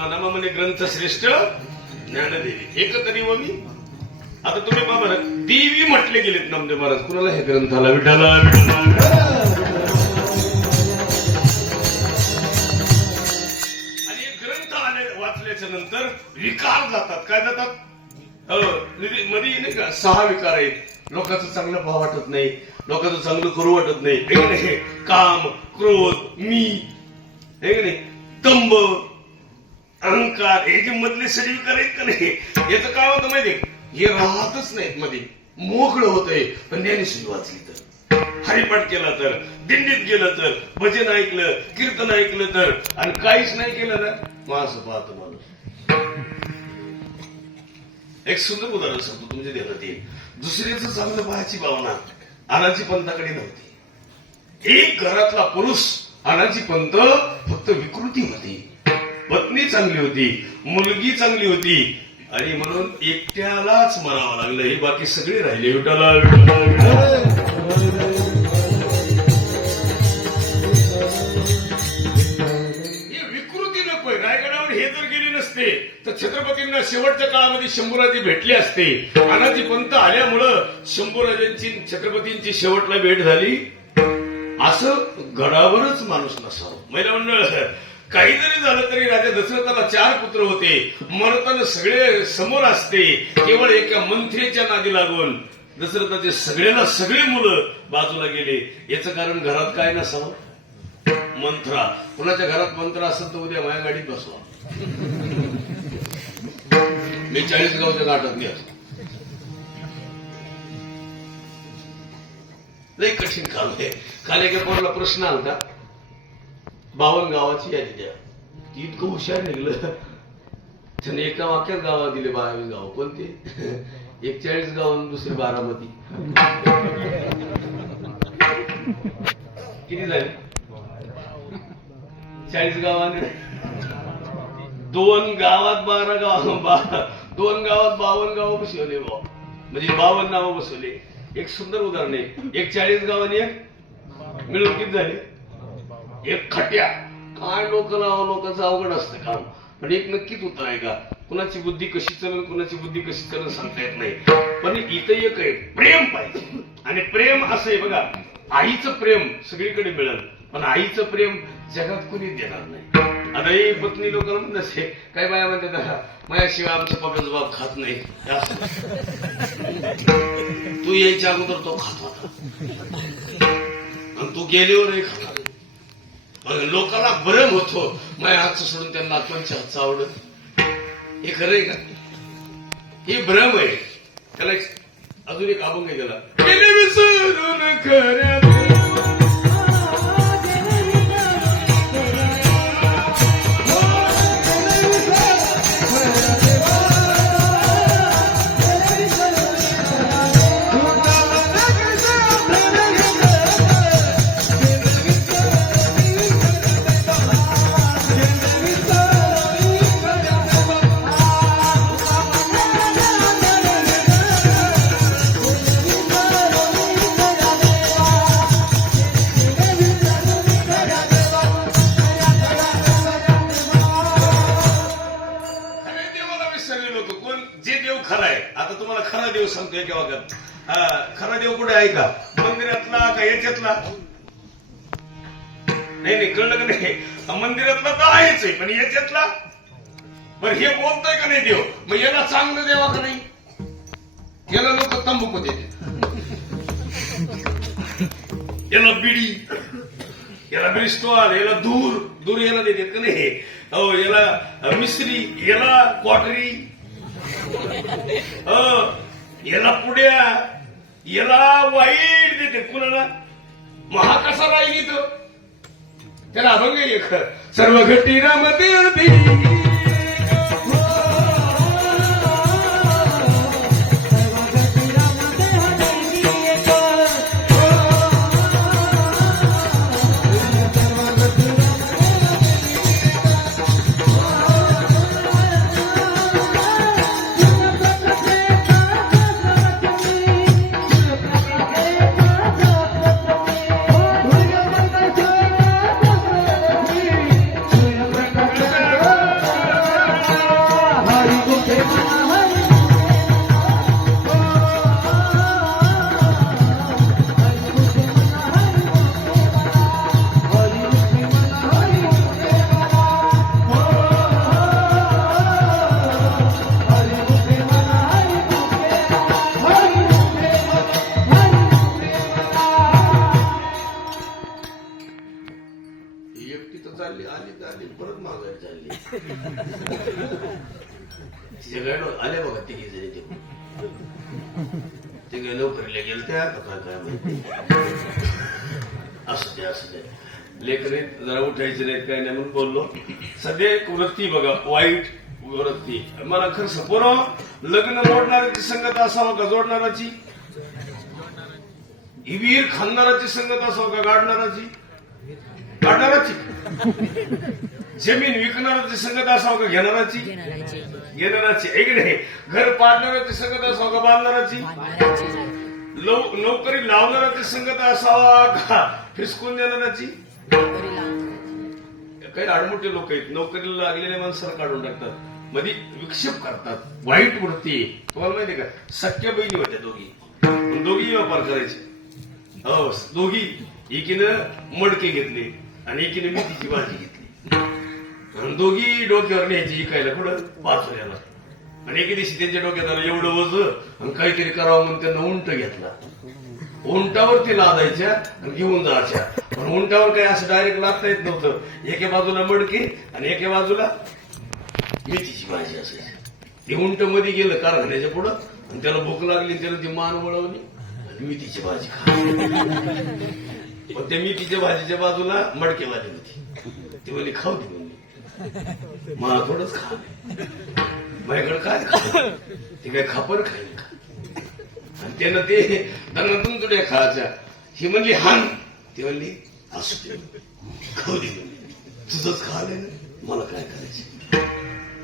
नामामध्ये ग्रंथ श्रेष्ठ ज्ञानदेवी एक तरी व मी. आता तुम्ही पहा बरं, देवी म्हटले गेलेत नामदेव महाराज कुणाला, हे ग्रंथाला विठाला. आणि हे ग्रंथ वाचल्याच्या नंतर विकार जातात. काय जातात? मध्ये नाही का 6 विकार आहेत. लोकांचं चांगलं भाव वाटत नाही, लोकांचं चांगलं करू वाटत नाही. काम, क्रोध, मी, हे नाही, दंभ, अहंकार, हे जे मधले सगळे विकार आहेत का नाही, याचं काय होतं माहितीये, हे राहतच नाहीत, मध्ये मोकळं होतंय. पण ज्ञानेश्वरी वाचली तर, हरिपाठ केला तर, दिंडीत गेलं तर, भजन ऐकलं, कीर्तन ऐकलं तर, आणि काहीच नाही केलं ना, मग असं पाहतो माणूस. एक सुंदर उदाहरण सांगतो तुमच्या ध्यानात येईल. दुसऱ्याचं चांगलं पाहायची भावना अनाजी पंताकडे नव्हती. एक घरातला पुरुष अनाजी पंत फक्त विकृती होती. पत्नी चांगली होती, मुलगी चांगली होती आणि म्हणून एकट्यालाच मरावं लागलं. हे बाकी सगळे राहिले. विठाला विठाला विठाला. ही विकृती नकोय. रायगडावर हे जर गेली नसते तर छत्रपतींना शेवटच्या काळामध्ये शंभूराजे भेटले असते. अनाजी पंत आल्यामुळं शंभूराजांची छत्रपतींची शेवटला भेट झाली. असं गडावरच माणूस नसावं. महिला मंडळ, काही जरी झालं तरी राजा दशरथाला 4 पुत्र होते. मरताना सगळे समोर असते. केवळ एका मंत्र्याच्या नादी लागून दशरथाचे सगळ्याला सगळे मुलं बाजूला गेले. याचं कारण घरात काय नसावं? मंत्रा. कुणाच्या घरात मंत्र असेल तर उद्या माझ्या गाडीत बसवा. मी 40 गावच्या नाटक नाही असतो. लई कठीण काम आहे. काल एका पोराला प्रश्न आलता, 52 गावाची यादी द्या. ती इतकं हुशार निघलं. त्याने एका वाक्यात गावात दिले 22 गाव. कोणते? 41 गाव आणि दुसरी बारामती. किती झाले? 40 गावाने 2 गावात 12 गाव. 2 गावात 52 गाव बसवले भाऊ. म्हणजे 52 नावं बसवले. एक सुंदर उदाहरण आहे. एक 40 गावाने एक मिळून किती झाले? एक खट्या. काय लोकांचं अवघड असतं काम. पण एक नक्कीच उत्तर आहे का? कुणाची बुद्धी कशी चलन, कुणाची बुद्धी कशी चलन सांगता येत नाही. पण इथं एक आहे, प्रेम पाहिजे. आणि प्रेम असं आहे बघा, आईचं प्रेम सगळीकडे मिळेल पण आईचं प्रेम जगात कुणी देणार नाही. आता ही पत्नी लोकांना म्हणते, काय बाया म्हणतात, माझ्याशिवाय आमच्या पप्पाचा बाप खात नाही. तू यायच्या अगोदर तो खात होता आणि तू गेल्यावरही खाणार. लोकांना भ्रम होतो माझ्या हातचं सोडून त्यांना आत्मांच्या हातचं आवडत. हे खरं आहे का? हे भ्रम आहे. त्याला अजून एक अभंग आहे त्याला, गेले विसरून खऱ्या सांगतोय की वागत. खरा देव कुठे आहे का? मंदिरातला का याच्यातला? नाही कळलं का नाही? मंदिरातला तर आहेच आहे पण याच्यातला बरं हे बोलतोय का नाही देव? मग याला चांगलं देवा का नाही? याला लोक तंबाखू देते, याला बिडी, याला ब्रिस्टॉल, याला दूर याला देतात का नाही? हो, याला मिस्त्री, याला क्वाटरी, याला पुड्या, याला वाईट देते. कुणाला? महा कसा राहील इथं? त्याला अभंग एक, सर्व घटी रामते परत माघारी चालली. तिच्याकडे आले बघा तिघी जरी ते गेलो फिरले गेल त्या काय माहिती. असू दे लेखने जरा उठायचे नाहीत काय नाही म्हणून बोललो. सध्या एक वृत्ती बघा, वाईट वृत्ती. मला खरं सपोर लग्न मोडणाऱ्याची संगत असावं का जोडणाराची? ही विहीर खांदणाराची संगत असावं का गाडणाराची? गाडणाराची. जमीन विकणाराची संगत असावं का घेणाराची? घेणाराची. एक नाही. घर पाडणाराची संगत असावं का बांधणाराची? नोकरी लावणाराची संगत असावा का फिसकून देणाराची? काही आडमोठे लोक आहेत, नोकरीला लागलेल्या माणसाला काढून टाकतात, मध्ये विक्षेप करतात, वाईट वृत्ती. तुम्हाला माहिती का, सख्या बहिणी होत्या दोघी व्यापार करायचे. हो, दोघी. एकीनं मडके घेतले आणि एकीने मेथीची भाजी घेतली आणि दोघी डोक्यावर न्यायची इकायला कुठं? पाचोऱ्याला. आणि एके दिवशी त्यांच्या डोक्यात आलं एवढं वज आणि काहीतरी करावं म्हणून त्यांना उंट घेतला. उंटावरती लादायच्या आणि घेऊन जायच्या. पण उंटावर काही असं डायरेक्ट लादता येत नव्हतं. एके बाजूला मडके आणि एके बाजूला मेथीची भाजी असायची. ते उंट मध्ये गेलं कारखान्याच्या पुढं आणि त्याला भूक लागली, त्याला ती मान वळवली आणि मेथीची भाजी खाल्ली. पण त्या मेथीच्या भाजीच्या बाजूला मडकेवाली होती. ती म्हणली खाऊ ती म्हणली, मला थोडंच खा, माझ्याकडे काय खा, ते काय खापर खाईल का? आणि त्यानं ते त्यांना तुमच्या खायच्या. ही म्हणली हान, ती म्हणली असू दे, खाऊ दे म्हणली, तुझंच खाल्लंय ना, मला काय करायचं.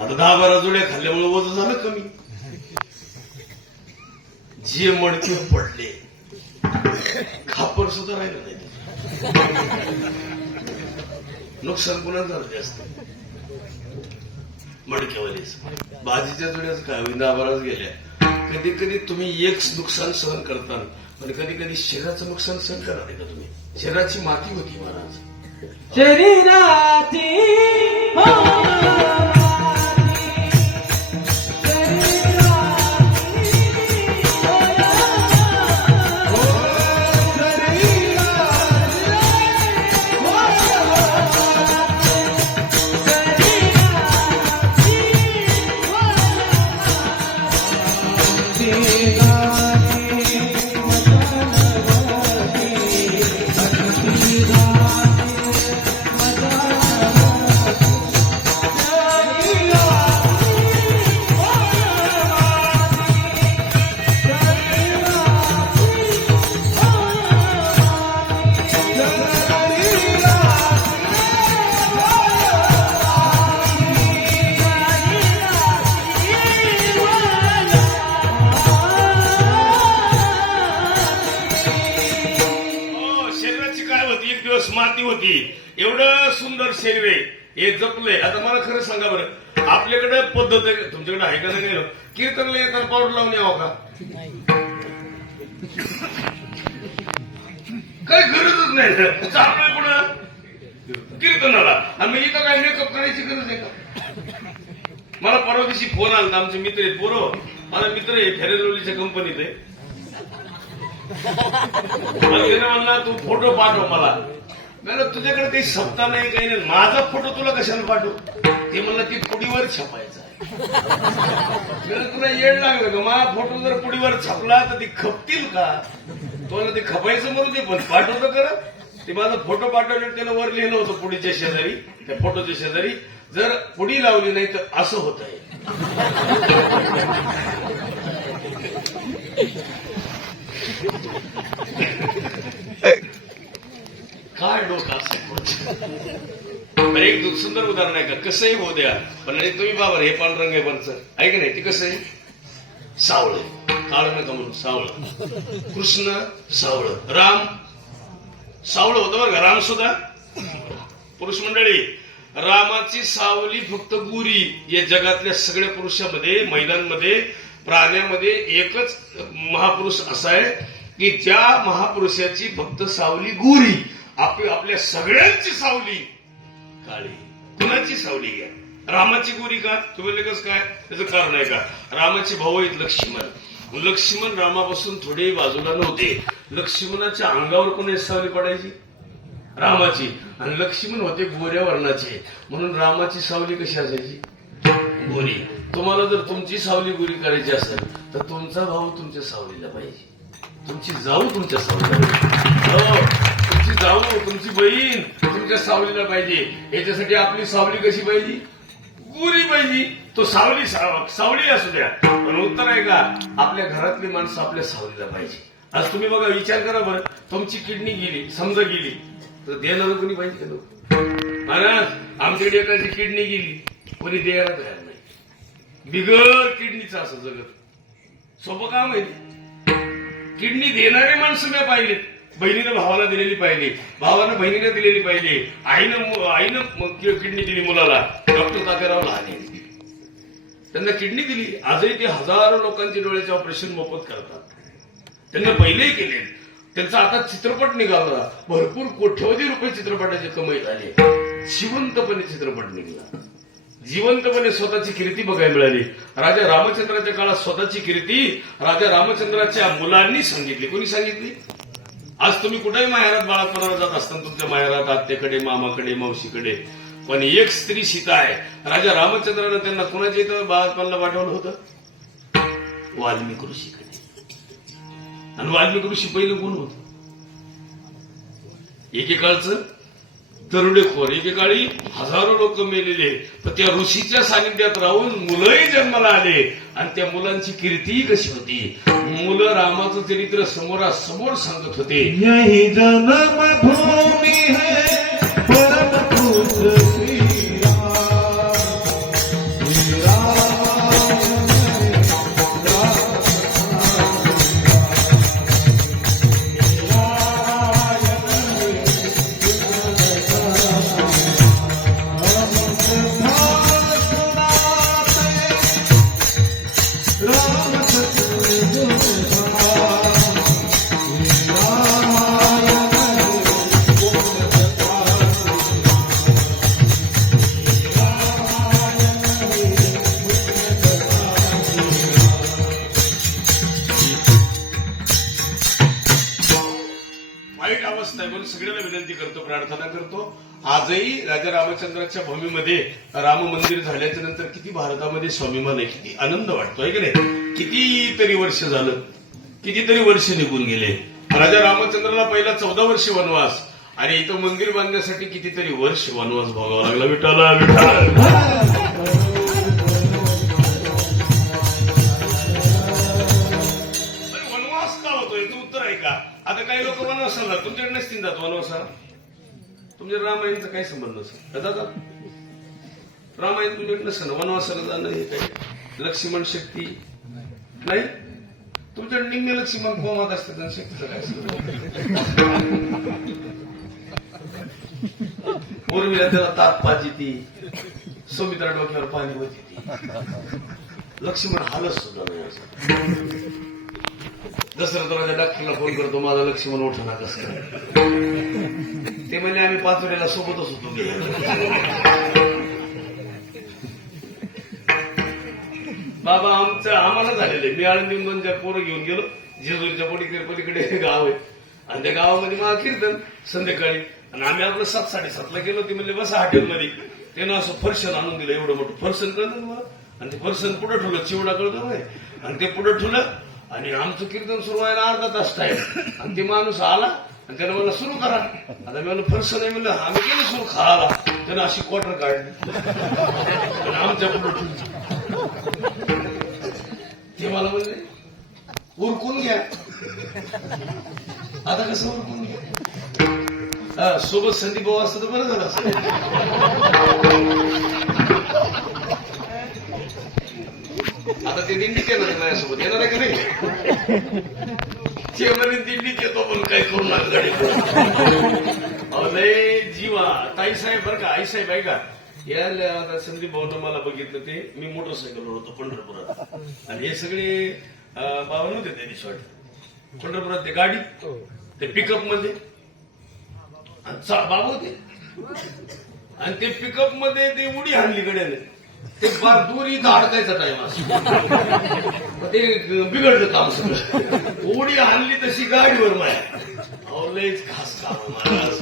आता 10-12 जुड्या खाल्ल्यामुळे वजन झालं कमी. जे मडके पडले, खापर सुद्धा राहिलं नाही. नुकसान कुणाच झालं जास्त? मडकेवालीच. भाजीच्या जुड्याच काय 10-12 गेल्या. कधी कधी तुम्ही एक नुकसान सहन करता, पण कधी कधी शरीराचं नुकसान सहन करणार आहे का तुम्ही? शरीराची माती होती महाराज. शरीराची माती होती. एवढं सुंदर शरीर आहे, हे जपलंय. आता मला खरं सांगा बरं, आपल्याकडे पद्धत आहे, तुमच्याकडे आहे का नाही? कीर्तनला येताना पावडर लावून यावं का? काही गरजच नाही. चाललोय कुठं? कीर्तनाला. आणि मग इथं काय मेकअप करायची गरज आहे का? मला परवा दिवशी फोन आला, आमचे मित्र आहेत पोरं, माझा मित्र आहे फेरेलवलीच्या कंपनीत आहे. म्हणला तू फोटो पाठव मला. म्हणलं तुझ्याकडे काही सत्ता नाही, काही नाही, माझा फोटो तुला कशाला पाठवू? ते म्हणलं ती पुडीवर छापायचा आहे. तुला येड लागलं का? माझा फोटो जर पुडीवर छापला तर ती खपतील का? तुला ते खपायचं म्हणून ते पण पाठवतं खरं. ते माझा फोटो पाठवले, त्याला वर लिहिलं होतं पुडीच्या शेजारी, त्या फोटोच्या शेजारी, जर पुडी लावली नाही तर असं होत आहे. काय डोकं असं. एक सुंदर उदाहरण आहे का? कसंही होऊ द्या, पण तुम्ही बाबा हे पांढरंग आहे बनचं आहे की नाही? ते कसं आहे? सावळ, काळ नका म्हणून सावळ. कृष्ण सावळ, राम सावळ होतं बरं का. राम सुद्धा पुरुष मंडळी. रामाची सावली फक्त गोरी. या जगातल्या सगळ्या पुरुषामध्ये, महिलांमध्ये, प्राण्यामध्ये एकच महापुरुष असा आहे की ज्या महापुरुषाची फक्त सावली गोरी. आपल्या सगळ्यांची सावली काळी. कुणाची सावली घ्या? रामाची गोरी का? तुम्ही कसं काय? त्याचं कारण आहे का? रामाचे भाऊ आहेत लक्ष्मण. लक्ष्मण रामापासून थोडे बाजूला नव्हते. लक्ष्मणाच्या अंगावर कोणी सावली पडायची? रामाची. आणि लक्ष्मण होते गोऱ्या वर्णाचे, म्हणून रामाची सावली कशी असायची? गोरी. तुम्हाला जर तुमची सावली गोरी करायची असेल तर तुमचा भाऊ तुमच्या सावलीला पाहिजे, तुमची जाऊ तुमच्या सावलीला, हो तुमची जाऊ, तुमची बहीण तुमच्या सावलीला पाहिजे. याच्यासाठी आपली सावली कशी पाहिजे? गोरी पाहिजे. तो सावली असू द्या, पण उत्तर आहे का आपल्या घरातली माणसं आपल्या सावलीला पाहिजे. आज तुम्ही बघा, विचार करा बरं, तुमची किडनी गेली, समजा गेली, तर देणार कोणी पाहिजे का लोक? महाराज आमच्याकडे एकाची किडनी गेली, कोणी द्यायला तयार नाही. बिगर किडनीचं असं जगत सोपं काम आहे. किडनी देणारे माणसं मी पाहिलेत. बहिणीनं भावाला दिलेली पाहिजे, भावानं बहिणीने दिलेली पाहिजे, आईनं किडनी दिली मुलाला. डॉक्टर तात्याराव लहाने त्यांना किडनी दिली. आजही ते हजारो लोकांचे डोळ्याचे ऑपरेशन मोफत करतात. त्यांना पहिलेही केले. त्यांचा आता चित्रपट निघाला, भरपूर कोट्यवधी रुपये चित्रपटाची कमाई झाली. जिवंतपणे चित्रपट निघाला, जिवंतपणे स्वतःची कीर्ती बघायला मिळाली. राजा रामचंद्राच्या काळात स्वतःची कीर्ती राजा रामचंद्राच्या मुलांनी सांगितली. कोणी सांगितली? आज तुम्ही कुठेही माहेरात बाळापणाला जात असताना तुमच्या माहेरात आत्याकडे, मामाकडे, मावशीकडे, पण एक स्त्री सीता आहे. राजा रामचंद्रानं त्यांना कुणाच्या इथं बाळापणाला पाठवलं होतं? वाल्मिकी ऋषीकडे. आणि वाल्मिकी ऋषी पहिलं कोण होत? एकेकाळचं तरुडेखोर, एकेकाळी हजारो लोक मेलेले, पण त्या ऋषीच्या सानिध्यात राहून मुलंही जन्माला आले. आणि त्या मुलांची कीर्तीही कशी होती? मुलं रामाचं चरित्र समोरासमोर सांगत होते. यही जन्मभूमी है परम पूज्य श्री वाईट अवस्था आहे म्हणून सगळ्यांना विनंती करतो, प्रार्थना करतो. आजही राजा रामचंद्राच्या भूमीमध्ये राम मंदिर झाल्याच्या नंतर किती भारतामध्ये स्वाभिमान आहे, किती आनंद वाटतो आहे की नाही? कितीतरी वर्ष झालं, कितीतरी वर्ष निघून गेले. राजा रामचंद्राला पहिला 14 वर्ष वनवास, आणि इथं मंदिर बांधण्यासाठी कितीतरी वर्ष वनवास भोगावा लागला. विठाला विठाल. आता काही लोक वनवासाला, तुमच्याकडे नसतील जात वनवासाला. तुमच्या रामायणचा काही संबंध नसेल दादा, रामायण तुमच्याकडे नसेल, वनवासाला जाणं हे काही लक्ष्मण शक्ती नाही. तुमच्याकडे निम्मे लक्ष्मण कोमात असतात आणि शक्तीचं काय संबंध? पूर्वीला त्याला ताप पाजी ती, सुमित्रा डोक्यावर पाणी होती ती, लक्ष्मण हालत सुद्धा नाही. दशरथ राजा डॉक्टरला फोन करतो, माझा लक्ष्मण उठा कसं. ते म्हणजे आम्ही पाचोऱ्याला सोबतच होतो. बाबा आम्हाला झालेले. मी आळंदीहून 2-4 पोरं घेऊन गेलो. जेजुरीच्या पलीकडे गाव आहे, आणि त्या गावामध्ये मला कीर्तन संध्याकाळी. आणि आम्ही आपलं 7-7:30ला गेलो. ते म्हणले बसा हॉटेलमध्ये. त्यानं असं फरशन आणून दिलं, एवढं मोठं फरसन कळतं तुम्हाला. आणि ते फरसन पुढे ठेवलं, चिवडा कळतो नाही, आणि ते पुढे ठेवलं. आणि आमचं कीर्तन सुरू व्हायला अर्धा तास टाइम. आणि ते माणूस आला आणि त्यानं मला सुरू करा. आता मी म्हणलं फरसन आहे, म्हणलं आम्ही केलं सुरू खायला. त्यानं अशी क्वार्टर काढली आमच्या पुढे. ते मला म्हणले उरकून घ्या. आता कसं उरकून घ्या? सोबत संदीप भाऊ असतं तर बरं झालं असं. आता ते दिंडीत येणार माझ्यासोबत, येणार आहे का नाही? ते म्हणे दिंडीत येतो पण काय करू नका. लय जीवा ताईसाहेब बरं का, आईसाहेब आहे का? या संदीप भाऊनं मला बघितलं. ते मी मोटरसायकलवर होतो पंढरपुरात, आणि हे सगळे बाबा नव्हते त्या दिवशी वाटत पंढरपुरात. ते गाडी ते पिकअप मध्ये बाबा होते, आणि ते पिकअप मध्ये ते उडी हाणली गड्याने. ते फार दूर इथं अडकायचा टाइम असतो, ते बिघडलं काम सगळं. उडी हाणली तशी गाडीवर माया. लयच खास काम महाराज.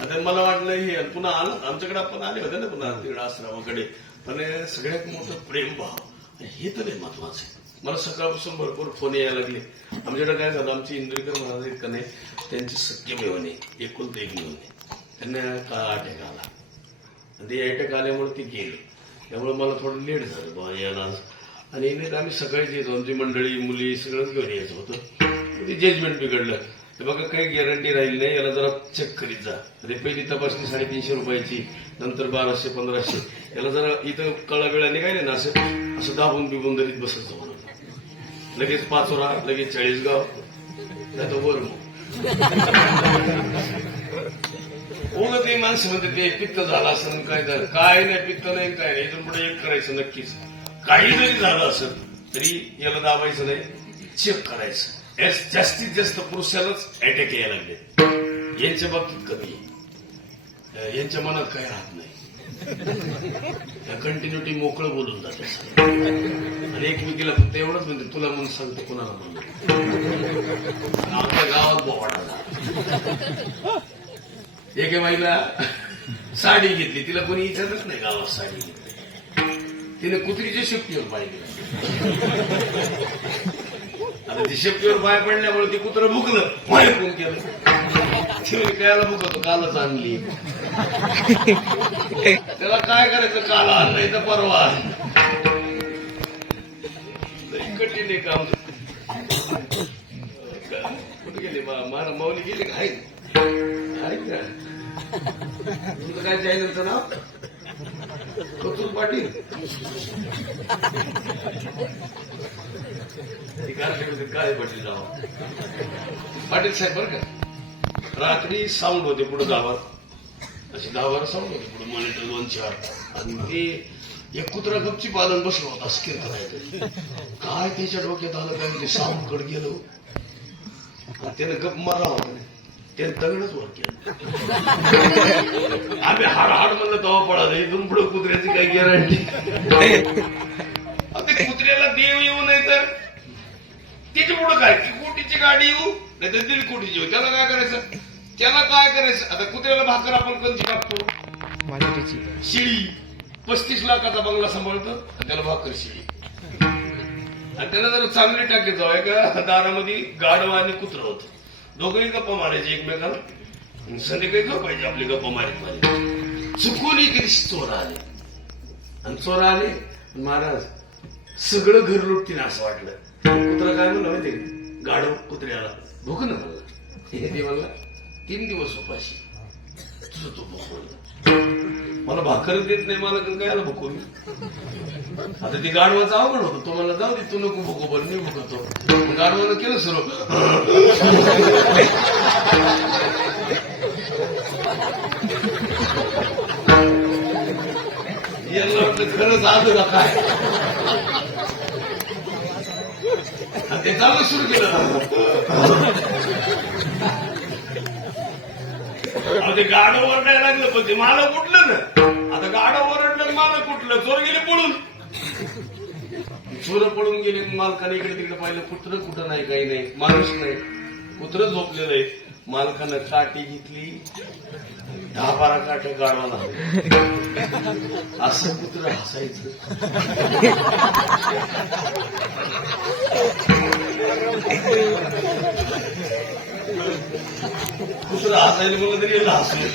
आता मला वाटलं हे पुन्हा आलं आमच्याकडे, आपण आले होते ना पुन्हा तिकडे आश्रमाकडे. पण सगळ्यात मोठं प्रेम भाव हे तर लय महत्वाचं आहे. मला सकाळपासून भरपूर फोन यायला लागले. आमच्याकडे काय झालं, आमची इंद्रिकर महाराज आहेत का नाही, त्यांचे सख्य मेवणे, एकुलते एक मेवणे, त्यांना अटॅक आला. आणि ते अटॅक आल्यामुळे ते गेले. त्यामुळे मला थोडं लेट झालं बा यायला. आणि नाही तर आम्ही सकाळीच येतो, आमची मंडळी मुली सगळं घेऊन यायचं होतं. ते जजमेंट बिघडलं. तर बघा काही गॅरंटी राहिली नाही, याला जरा चेक करीत जा. ते पहिली तपासणी 350 रुपयाची, नंतर 1200-1500. याला जरा इथं कळा वेळा निघाले ना असं दाबून बिबून दरीत बसत जाऊ. लगेच 5 ओरा, लगेच 40 गाव, नाही तर वर उगं ते माणसं म्हणते ते पित्त झालं असं काय झालं. काय नाही, पित्त नाही काय नाही. इथून पुढे एक करायचं नक्कीच. काही जरी झालं असेल तरी याला दाबायचं नाही, चेक करायचं. जास्तीत जास्त पुरुषालाच अटॅक यायला लागले. यांच्या बाबतीत कमी, यांच्या मनात काही राहत नाही. कंटिन्युटी मोकळं बोलून जाते आणि एकमेकीला फक्त एवढंच म्हणते तुला म्हणून सांगतो कोणाला म्हणून. आमच्या गावात बोवाडा झाला. एके बाईला साडी घेतली, तिला कोणी विचारत नाही गावात साडी घेतली. तिने कुत्रीच्या शेपटीवर पाय दिला. आता ती शेपटीवर पाय पडल्यामुळे ती कुत्रं भुकलं, पाय कोण केलं. तिने कायला भुकतो, कालच आणली. त्याला काय करायचं, काल आणलंय तर परवा. कठीण आहे काम. कुठे गेले मला माऊली गेले का? आहे का तुमचं काय चॅनलचं नाव? कचूर पाटील. काय पाटील जावा पाटील साहेब बरं का. रात्री साऊंड होते पुढे गावात, असे 10-12 साऊंड होते पुढे, मॉनिटर 2-4. आणि ते एक कुत्रा गपची पालन बसलो होता स्किर करायचं. काय त्याच्या डोक्यात आलं काय, ते साऊंड कडे गेलो. त्याने गप मारा होता, त्याने दगडच वर केलं. आम्ही हाड म्हणलं तेव्हा पळालं. इथून पुढे कुत्र्याची काही गॅरंटी. ते कुत्र्याला देव येऊ नाही तर त्याच्या पुढे काय, कोटीची गाडी येऊ नाही तर 1.5 कोटीची येऊ, त्याला काय करायचं? त्याला काय करायचं? आता कुत्र्याला भाकर आपण कोणती टाकतो? शिळी. 35 लाखाचा बंगला सांभाळतो आणि त्याला भाकर शिळी. आणि त्याला जर चांगली टाकी जाऊ का दारामध्ये गाढवा आणि कुत्र होतं, दोघंही गप्पा मारायचे एकमेकाला. संध्याकाळी झोपायचे आपली गप्पा मारीत मारीत. चुकून इकडे चोर आले आणि चोर आले, महाराज सगळं घर लुटतील असं वाटलं. कुत्रा काय म्हणलं माहिती, गाढव कुत्र्याला भूक ना म्हणला. ते म्हणला 3 दिवस उपाशी, तुझं तो भूक म्हणला. मला भाकर देत नाही, मला काय आला भुकून. आता ती गाढवाचा अवघड होतं. तो मला जाऊ दे, तू नको भुको, बरं मी भुकतो. गाढवानं केलं सुरू. यांना वाटलं खरंच आलं का काय. आणि ते चालू सुरू केलं. ते गाडं ओरडायला लागलं, पण ते मला कुठलं ना. आता गाडं ओरडलं, मला कुठलं. चोर गेले पळून. चोर पळून गेले. मालकाने इकडे तिकडे पाहिलं, कुत्रं कुठं नाही, काही नाही, माणूस नाही, कुत्रं झोपलेलं आहे. मालकानं काठी घेतली, 10-12 काट्या गाडवाला. असं कुत्रं हसायचं. कुत्रं हसायला म्हणलं तरी हसलं.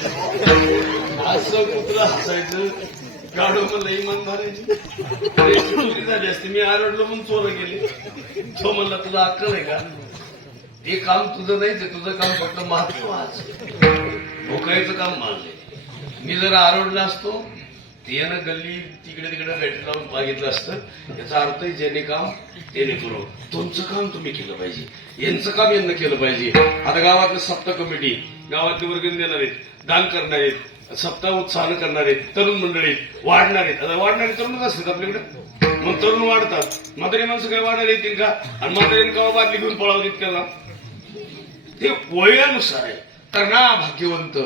असं कुत्रं हसायचं. गाडव म्हणलं इमानदार चोरी झाली असते, मी आरडलो म्हणून चोर गेले. तो म्हणला तुझा अक्कल आहे का? ते काम तुझं नाहीच, तुझं काम फक्त महात्मा व्हायचं, भोकायचं काम मानले. मी जर आरडला असतो, त्यानं गल्ली तिकडे तिकडे भेट लावून मागितलं असतं. याचा अर्थ ज्याने काम त्याने करू. तुमचं काम तुम्ही केलं पाहिजे, यांचं काम यांना केलं पाहिजे. आता गावातलं सप्ताह कमिटी, गावातले वर्गणी देणार आहेत, दान करणार आहेत, सप्ताह उत्साहानं करणार आहेत, तरुण मंडळी वाढणार आहेत. आता वाढणारे तरुणच असतात आपल्याकडे, मग तरुण वाढतात. म्हातारी माणसं काही वाढायला येतील का? आणि म्हातारीने का बादली घेऊन पळावं इतक्याला? ते वयानुसार आहे. तरणा भाग्यवंत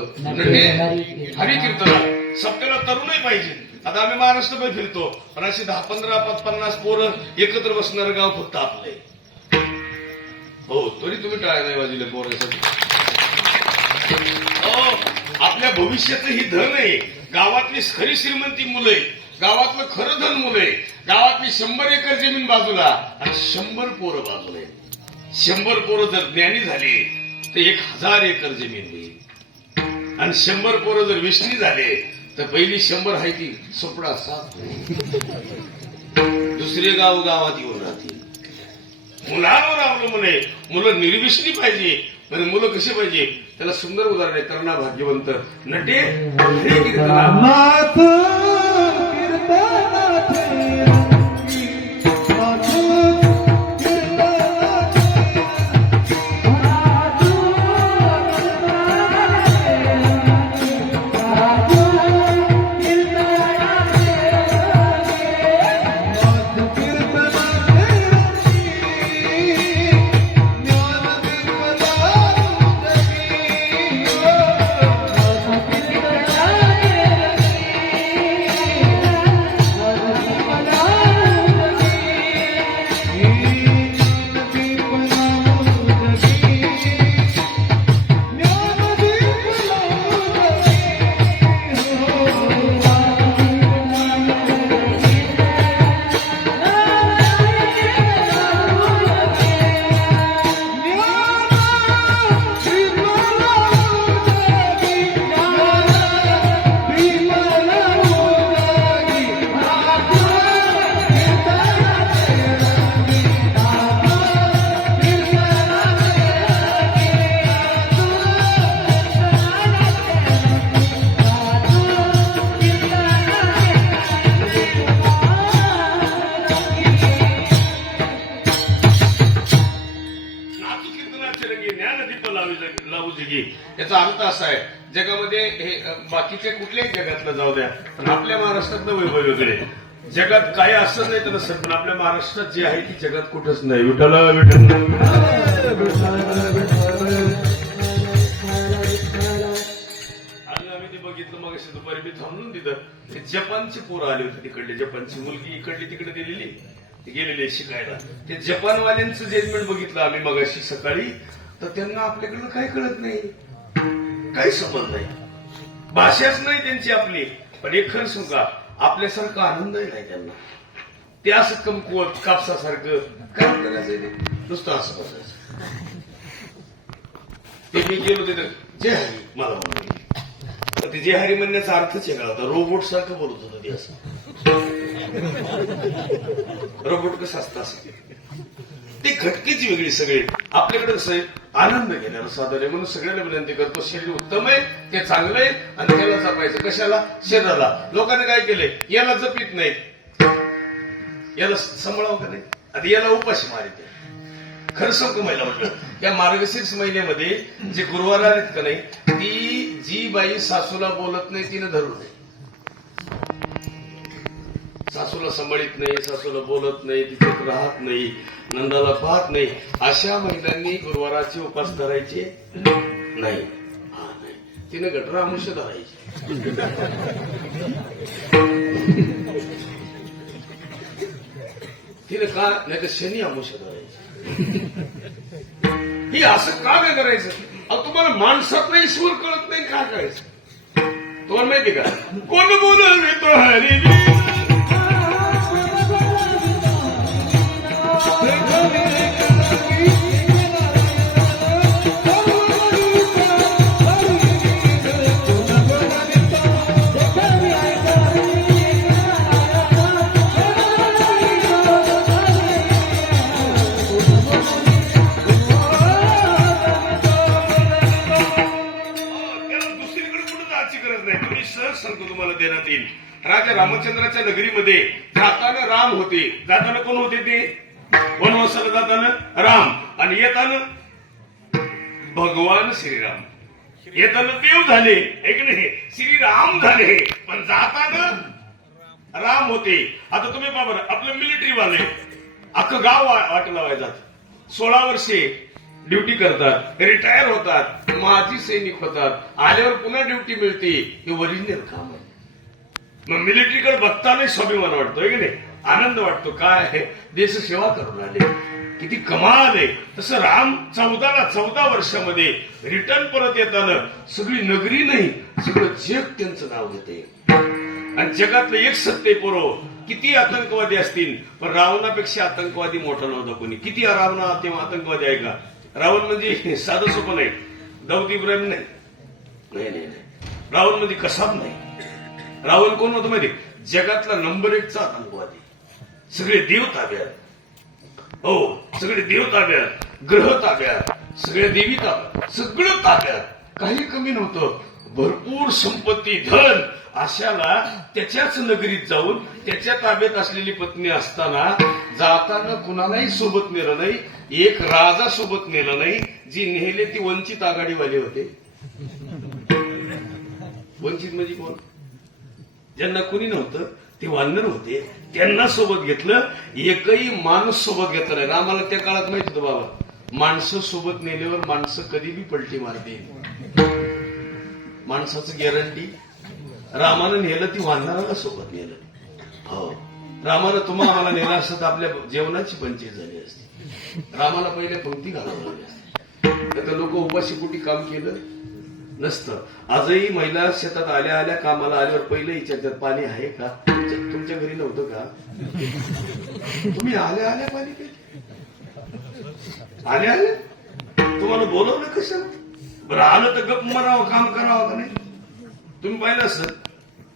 हरिकीर्तना सप्त्याला तरुणही पाहिजे. आता आम्ही महाराष्ट्रभर फिरतो, पण अशी 10-15-50 पोरं एकत्र बसणारं गाव फक्त आपले. हो, तरी तुम्ही टाळ्या नाही वाजले पोरासाठी. आपल्या भविष्याचं ही धन आहे. गावातली खरी श्रीमंती मुलं आहे, गावातलं खरं धन मुलं आहे. गावातली 100 एकर जमीन बाजूला आणि 100 पोरं बाजूला आहे. 100 पोरं जर ज्ञानी झाली तर 1000 एकर जमीन होईल. आणि 100 पोरं जर विष्णी झाले तर पहिली 100 आहे ती सुपडा साथ दुसरे गावात येऊन राहतील. मुलांवर अवलंबून आहे. मुलं निर्विष्णी पाहिजे. आणि मुलं कशी पाहिजे त्याला सुंदर उदाहरण आहे. करुणा भाग्यवंत नटे हे कीर्तना नाथ कीर्तनाचे रंगी, नाथ लावू जगी. याचा अर्थ असा आहे जगामध्ये हे बाकीच्या कुठल्याही जगातलं जाऊ द्या पण आपल्या महाराष्ट्रातलं वैभव वेगळे. जगात काय असं नाही तर नसत पण आपल्या महाराष्ट्रात जे आहे ती जगात कुठंच नाही. विठ्ठल विठ्ठल आणि आम्ही ते बघितलं मग अशी दुपारी मी थांबून तिथं जपानची पोरं आली होती तिकडली. जपानची मुलगी इकडली तिकडे दिलेली गेलेली शिकायला. ते जपानवाल्यांचं जजमेंट बघितलं आम्ही मगाशी सकाळी. तर त्यांना आपल्याकडलं काही कळत नाही. काही समज नाही. भाषाच नाही त्यांची आपली. पण एक खरं सांगू का आपल्यासारखा आनंदही नाही त्यांना. ते असं कमकुवत कापसासारखं काय करायचं ते नुसतं असं बसायचं. ते मी गेलो तिथं जय हरी मला म्हणून ते जय हरी म्हणण्याचा अर्थच वेगळा होता. रोबोट सारखं बोलत होतं ते असं. रोबोट कसं असतं असं ते घटकेची वेगळी सगळी. आपल्याकडे कसं आहे आनंद घेण्याला साधन आहे म्हणून सगळ्यांना विनंती करतो शरीर उत्तम आहे ते चांगलं आहे आणि त्याला जपायचं. कशाला शरीराला. लोकांनी काय केलंय याला जपीत नाही याला सांभाळावं का नाही. आता याला उपाशी मारित. खरं सांगतो महिला म्हटलं या मार्गशीर्ष महिन्यामध्ये जे गुरुवार आहेत का नाही ती जी बाई सासूला बोलत नाही तिनं धरू नये. सासूला सांभाळीत नाही सासूला बोलत नाही तिच्यात राहत नाही नंदाला पाहत नाही अशा महिलांनी गुरुवाराचे उपास धरायचे नाही. हा नाही तिने गटरा अंश धरायची. तिने का नाही तर शनी अंश धरायची. ही असं का काय करायचं. अहो तुम्हाला माणसात नाही ईश्वर कळत नाही काय करायचं. तुम्हाला माहिती का कोण बोलतो हरी सांगतो तुम्हाला देण्यात येईल. राजा रामचंद्राच्या नगरीमध्ये जाताना राम होते. जाताना कोण होते ते वनवासाला जाताना राम आणि येताना भगवान श्रीराम. येताना देव झाले एक नाही श्रीराम झाले पण जाताना राम होते. आता तुम्ही बाबा आपलं मिलिटरी वाले अख्खं गाव वाट लावायचं 16 वर्षे ड्युटी करतात रिटायर होतात माजी सैनिक होतात आल्यावर पुन्हा ड्युटी मिळते. हे ओरिजिनल काम आहे. मग मिलिटरीकडे बघताना स्वाभिमान वाटतोय की नाही आनंद वाटतो. काय आहे देश सेवा करून आले किती कमाल आहे. तसं राम 14 वर्षामध्ये रिटर्न परत येताना सगळी नगरी नाही सगळं जग त्यांचं नाव घेते. आणि जगातलं एक सत्य पुरो किती आतंकवादी असतील पण रावणापेक्षा आतंकवादी मोठा नव्हता कोणी. किती रावणा तेव्हा आतंकवादी आहे का. रावण म्हणजे साधं सोपं नाही. दाऊद इब्राहिम नाही. रावण म्हणजे कसाब नाही. राहुल कोण होतं माहिती? जगातला नंबर 1चा आतंकवादी. सगळे देव ताब्यात, हो सगळे देव ताब्यात, ग्रह ताब्यात, सगळे देवी ताब्यात, सगळं ताब्यात, काही कमी नव्हतं. भरपूर संपत्ती, धन, अशाला त्याच्याच नगरीत जाऊन त्याच्या ताब्यात असलेली पत्नी असताना जाताना कुणालाही सोबत नेलं नाही. एक राजा सोबत नेलं नाही. जी नेले ती वंचित आघाडीवाले होते. वंचित म्हणजे कोण? ज्यांना कुणी नव्हतं ते वानर होते, त्यांना सोबत घेतलं. एकही माणूस सोबत घेतला नाही. रामाला त्या काळात माहित होतं बाबा, माणसं सोबत नेल्यावर माणसं कधी बी पलटी मारते. माणसाचं गॅरंटी. रामानं नेलं ती वानराला सोबत नेलं. हो, रामानं तुम्हाला आम्हाला नेलं असतं तर आपल्या जेवणाची पंचायत झाली असती. रामाला पहिल्या पंक्ती घालावं लागली असते. तर लोक उपाशी कुठे काम केलं नसतं. आजही महिला शेतात आल्या आल्या कामाला आल्यावर पहिले विचारतात पाणी आहे का? तुमच्या घरी नव्हतं का? तुम्ही आल्या आल्या पाणी पिले? आल्या आल्या तुम्हाला बोलवलं कशाला? बरं आलं तर गप मरावं, काम करावं का नाही? तुम्ही पाहिलं असत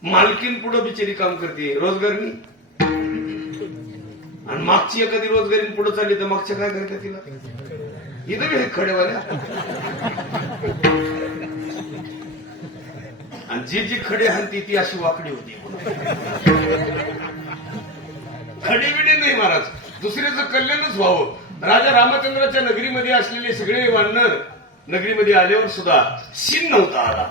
मालकीन पुढं बिचारी काम करते रोजगारनी, आणि मागची एखादी रोजगारीन पुढे चालली तर मागच्या काय करते तिला? इथं खडेवाल्या. आणि जी खडे हाणती ती अशी वाकडी होती. खडे बिडे नाही महाराज, दुसऱ्याचं कल्याणच व्हावं. राजा रामचंद्राच्या नगरीमध्ये असलेले सगळे वानर नगरीमध्ये आल्यावर सुद्धा शिन नव्हता आला.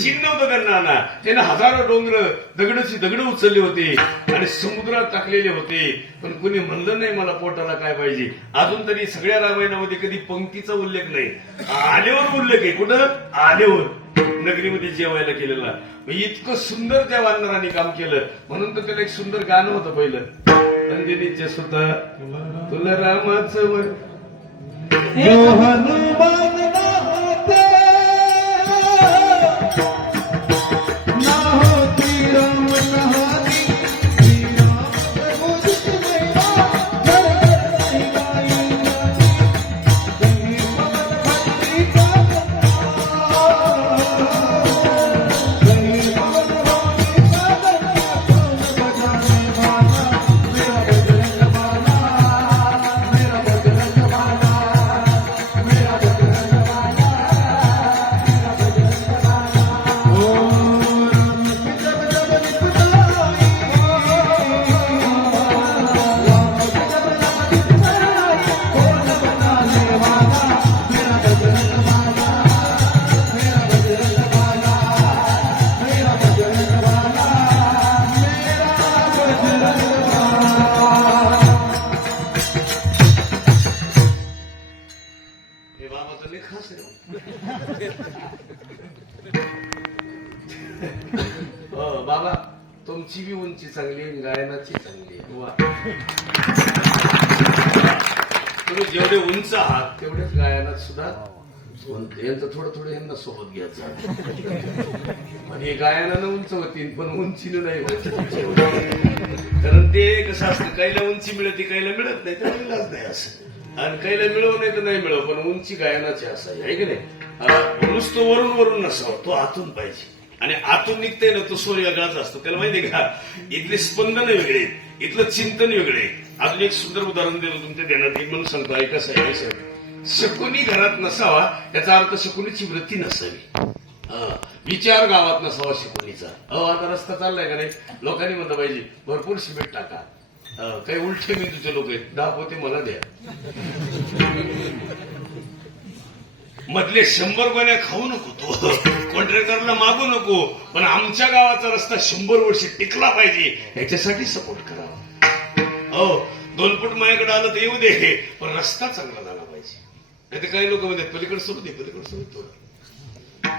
शिन नव्हतं त्यांना आला. त्याने हजारो डोंगर दगड उचलले होते आणि समुद्रात टाकलेले होते. पण कुणी म्हणलं नाही मला पोटाला काय पाहिजे. अजून तरी सगळ्या रामायणामध्ये कधी पंक्तीचा उल्लेख नाही, आल्यावर उल्लेख आहे. कुठं? आल्यावर नगरीमध्ये जेवायला केलेला. इतकं सुंदर त्या वानरांनी काम केलं म्हणून तर त्याला एक सुंदर गाणं होतं पहिलं, अंजनीच्या सुद्धा तुला रामाचं वर हनुमान बाबा तुमची बी उंची चांगली, गायनाची चांगली. तुम्ही जेवढे उंच आहात तेवढेच गायनात सुद्धा यांचं थोडं यांना सोबत घ्यायचं. आणि गायनानं उंच होतील पण उंचीनं नाही होत. कारण ते कसं असतं, काहीला उंची मिळते काहीला मिळत नाही, तर मिळालंच नाही असं. आणि काहीला मिळव नाही तर नाही मिळव, पण उंची गायनाची असावी आहे की नाही. नुसतं वरून नसावं, तो आतून पाहिजे. आणि आतून निघते ना तो स्वर वेगळाच असतो. त्याला माहितीये का, इथले स्पंदन वेगळे, इथलं चिंतन वेगळे. अजून एक सुंदर उदाहरण देतो तुमच्या ध्यानात येईल म्हणून सांगतो, ऐका साहेब. शकुनी घरात नसावा याचा अर्थ शकुनीची वृत्ती नसावी. विचार गावात नसावा शकुनीचा. आता रस्ता चाललाय का नाही, लोकांनी म्हणलं पाहिजे भरपूर सिमेंट टाका. काही उलटे मेंदूचे लोक आहेत, 10 पोते मला द्या. मधले 100 गोण्या खाऊ नको, तो कॉन्ट्रॅक्टरला मागू नको, पण आमच्या गावाचा रस्ता 100 वर्ष टिकला पाहिजे याच्यासाठी सपोर्ट करावा. 2 फूट माझ्याकडे आलं तर येऊ दे, पण रस्ता चांगला झाला पाहिजे. नाही तर काही लोक म्हणतात पलीकडे सोडू दे, पलीकडे सोडू.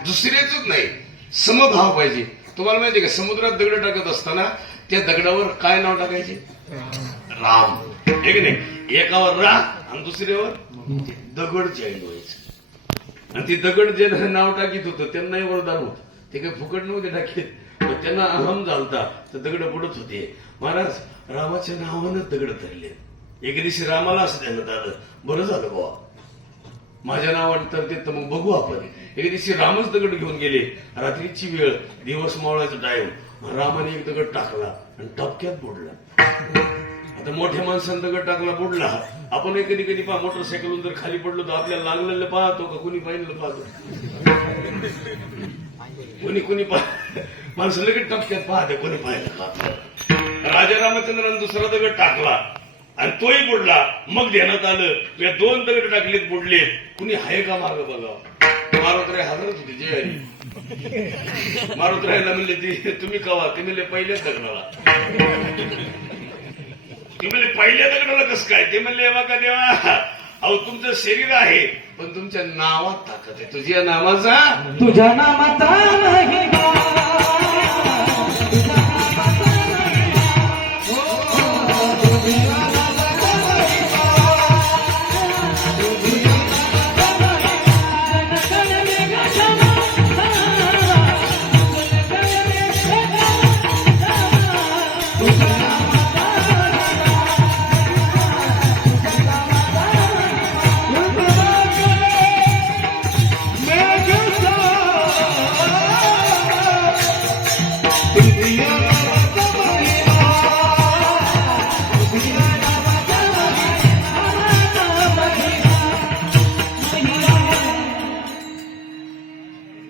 दुसऱ्याच नाही, समभाव पाहिजे. तुम्हाला माहितीये का, समुद्रात दगड टाकत असताना त्या दगडावर काय नाव टाकायचे? राम. हे की नाही, एकावर रा आणि दुसऱ्यावर दगड जॉईन व्हायचं. आणि ते दगड जे नाव टाकीत होतं त्यांनाही वरदान होत. ते काही फुकट नव्हते टाकीत, पण त्यांना अहम झालता तर दगड पडत होते. महाराज रामाच्या नावानंच दगड धरले. एक दिवशी रामाला असं देण्यात आलं, बरं झालं बाबा माझ्या नावाने तर ते, तर मग बघू आपण. एक दिवशी रामच दगड घेऊन गेले. रात्रीची वेळ, दिवस मावळाचा टाइम, रामाने एक दगड टाकला आणि टपक्यात बुडला. आता मोठ्या माणसाने दगड टाकला बुडला. आपण कधी कधी पहा मोटरसायकलून जर खाली पडलो तर आपल्याला लागलेलं पाहतो का कुणी पाहिलं पाहतो? कुणी माणसं लगेच टपक्यात पाहते कोणी पाहिलं पाहतो. राजा रामचंद्राने दुसरा दगड टाकला आणि तोही बुडला. मग ध्यानात आलं या 2 दगड टाकलेत बुडले, कुणी आहे का माग बघा. मारुतराय हजरत होती जय हरी. मारुतरायला म्हणले तुम्ही कवा? ते म्हणले पहिल्याच दगडाला. ते म्हणले पहिल्या दगडाला कसं काय? ते म्हणले बघा देवा, अहो तुमचं शरीर आहे पण तुमच्या नावात ताकद आहे. तुझ्या नावाचा तुझ्या नामाचा महिमा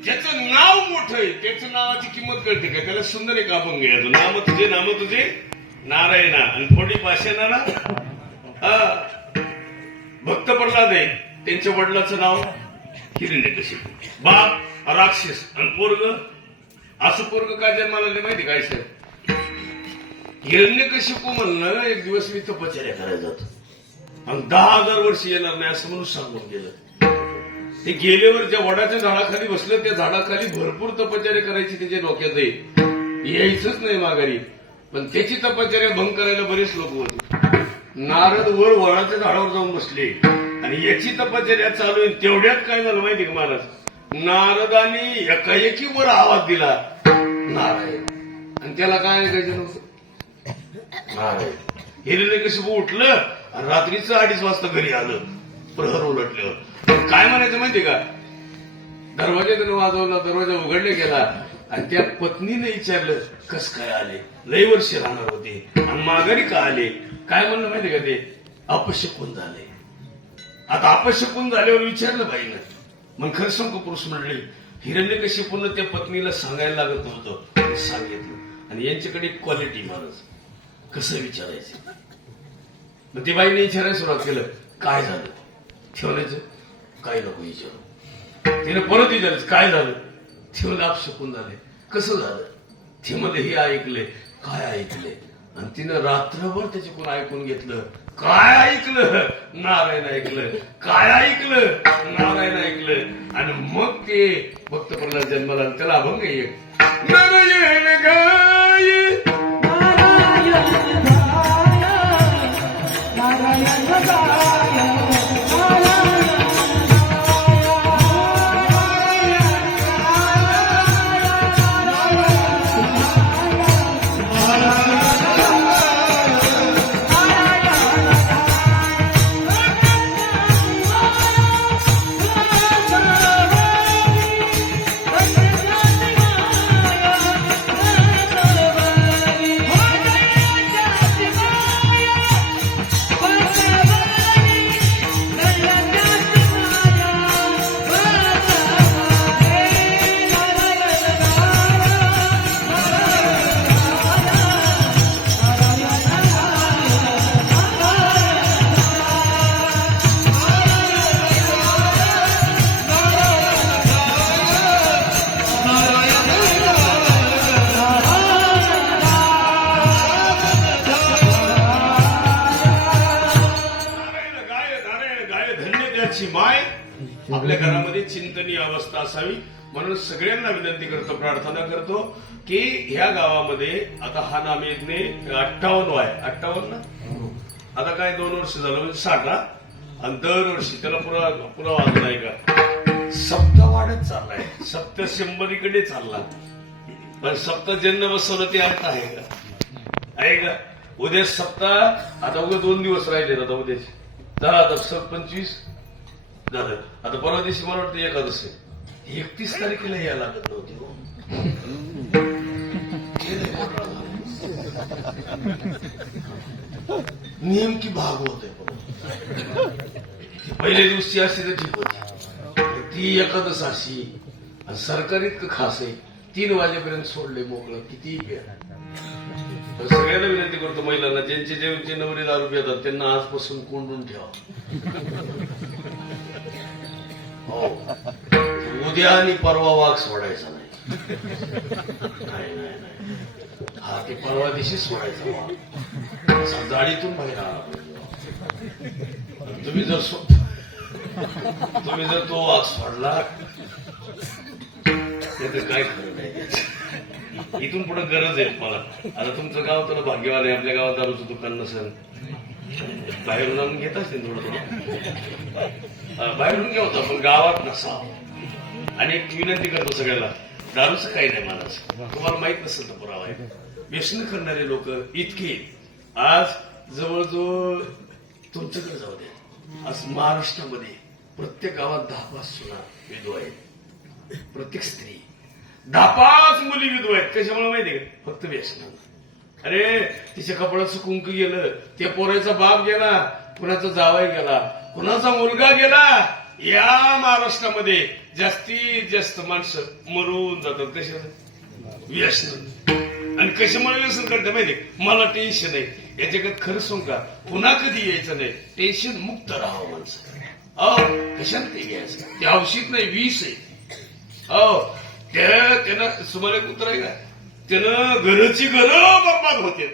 ज्याचं नाव मोठं आहे त्याच्या नावाची किंमत कळते का? त्याला सुंदर एक अभंग आहे, नाम तुझे नारायणा आणि थोडी पाषाणा ना. भक्त प्रल्हाद आहे, त्यांच्या वडिलाचं नाव हिरण्यकशिपू. बाप राक्षस आणि पोरग असं पोरग काय जन्माला नाही माहिती काय सर? हिरण्यकशिपू म्हणलं एक दिवस मी तपश्चर्या करायला जातो आणि 10,000 वर्ष येणार नाही असं म्हणून सांगून गेलं. ते गेल्यावर ज्या वडाच्या झाडाखाली बसलं त्या झाडाखाली भरपूर तपश्चर्या करायची त्याच्या डोक्यात यायचंच नाही माघारी. पण त्याची तपश्चर्या भंग करायला बरेच लोक होते. नारद वर वडाच्या झाडावर जाऊन बसले आणि याची तपश्चर्या चालू आहे. तेवढ्यात काय झालं माहिती का महाराज? नारदाने एकाएकी वर आवाज दिला नारायण, आणि त्याला काय ऐकायचं नव्हतं. नारायण. हिरण्यकशिपू उठलं आणि रात्रीचं 2:30 वाजता घरी आलं प्रहर उलटल्यावर. काय म्हणायचं माहितीये का? दरवाजा त्यानं वाजवला, दरवाजा उघडले गेला आणि त्या पत्नीने विचारलं कस काय आले? लय वर्ष राहणार होते आणि माघारी का आले? काय म्हणलं माहितीये का? ते अपशकुन झाले. आता अपशकुन झाल्यावर विचारलं बाईनं. मग खरं सांगू पुरुष म्हणले हिरण्यकशिपूनं त्या पत्नीला सांगायला लागत नव्हतं, सांगितलं. आणि यांच्याकडे क्वालिटी महाराज कसं विचारायचं. मग ते बाईने विचारायला सुरुवात केलं काय झालं? ठेवण्याचं काय नको विचारू. तिने परत विचारायचं काय झालं? ठेवलं अपशकुन झाले. कसं झालं? ते म्हणले हे ऐकले. काय ऐकले? आणि तिनं रात्रभर त्याच्याकडून ऐकून घेतलं. काय ऐकलं? नारायण ऐकलं. काय ऐकलं? नारायण ऐकलं. आणि मग ते भक्त प्रल्हाद जन्माला त्याला अभंग एक नारायण गाय माय. आपल्या घरामध्ये चिंतनीय अवस्था असावी म्हणून सगळ्यांना विनंती करतो, प्रार्थना करतो की ह्या गावामध्ये आता हा नामयज्ञ 58 आहे. 58 आता काय 2 वर्ष झालं म्हणजे 60. आणि दरवर्षी त्याला पुरा वाजला नाही का? सप्ताह वाढत चाललाय. सप्ताह 100 चालला. पण सप्ताह ज्यांना बसवलं ते अर्थ आहे का? आहे का? उद्या सप्ताह आता उद्या 2 दिवस राहिले. आता उद्याचे 10 आता 25 झालं. आता परवा दिवशी मला वाटतं एकादशी 31 तारखेला यायला लागत नव्हती. ते नाही घोटाळा झाला. नेमकी भाग होते पहिले दिवशी अशी तर ठीक होती, ती एकादश अशी आणि सरकार इतकं खास आहे 3 वाजेपर्यंत सोडले मोकळं कितीही प्या. तर सगळ्यांना विनंती करतो महिलांना, ज्यांचे नवरे दारू पितात त्यांना आजपासून कोंडून ठेवा. हो, उद्या आणि परवा वाघ सोडायचा नाही. नाही नाही नाही, हा ते परवा दिवशी सोडायचा वाघ असा जाळीतून बाहेर आला पाहिजे. तुम्ही जर तो वाघ सोडला तर काय खरं नाही. इथून पुढे गरज आहे मला. आता तुमचं गाव तर भाग्यवान आहे, आपल्या गावात दारूचं दुकान नसेल, बाहेरून आणून घेत असतील थोडं थोडं, बाहेरून घ्या होता पण गावात नसावं. आणि एक विनंती करतो सगळ्याला, दारूचं काही नाही मानाचं, तुम्हाला माहित नसेल तर पुरावा आहे. व्यसन करणारे लोक इतके आज जवळजवळ तुमच्याकडे जाऊ दे, आज महाराष्ट्रामध्ये प्रत्येक गावात 10-5 सुना विधवा आहेत. प्रत्येक स्त्री 10-5 मुली विधवा आहेत. कशामुळे माहितीये का? फक्त व्यसन. अरे तिच्या कपड्याचं कुंक गेलं, त्या पोराचा बाप गेला, कुणाचा जावाई गेला, कुणाचा मुलगा गेला. या महाराष्ट्रामध्ये जास्तीत जास्त माणसं मरून जातात. कशाचं? व्यसन. आणि कशामुळे व्यसन करते माहितीये? मला टेन्शन आहे. याच्याकडे खरं सांगू का, पुन्हा कधी यायचं नाही. टेन्शन मुक्त राहावं माणसं. कशाने ते घ्यायचं? ते औषध नाही, विष आहे. त्यानं सुमारे कुत्र आहे का, त्यानं घरची घरं बरबाद होते.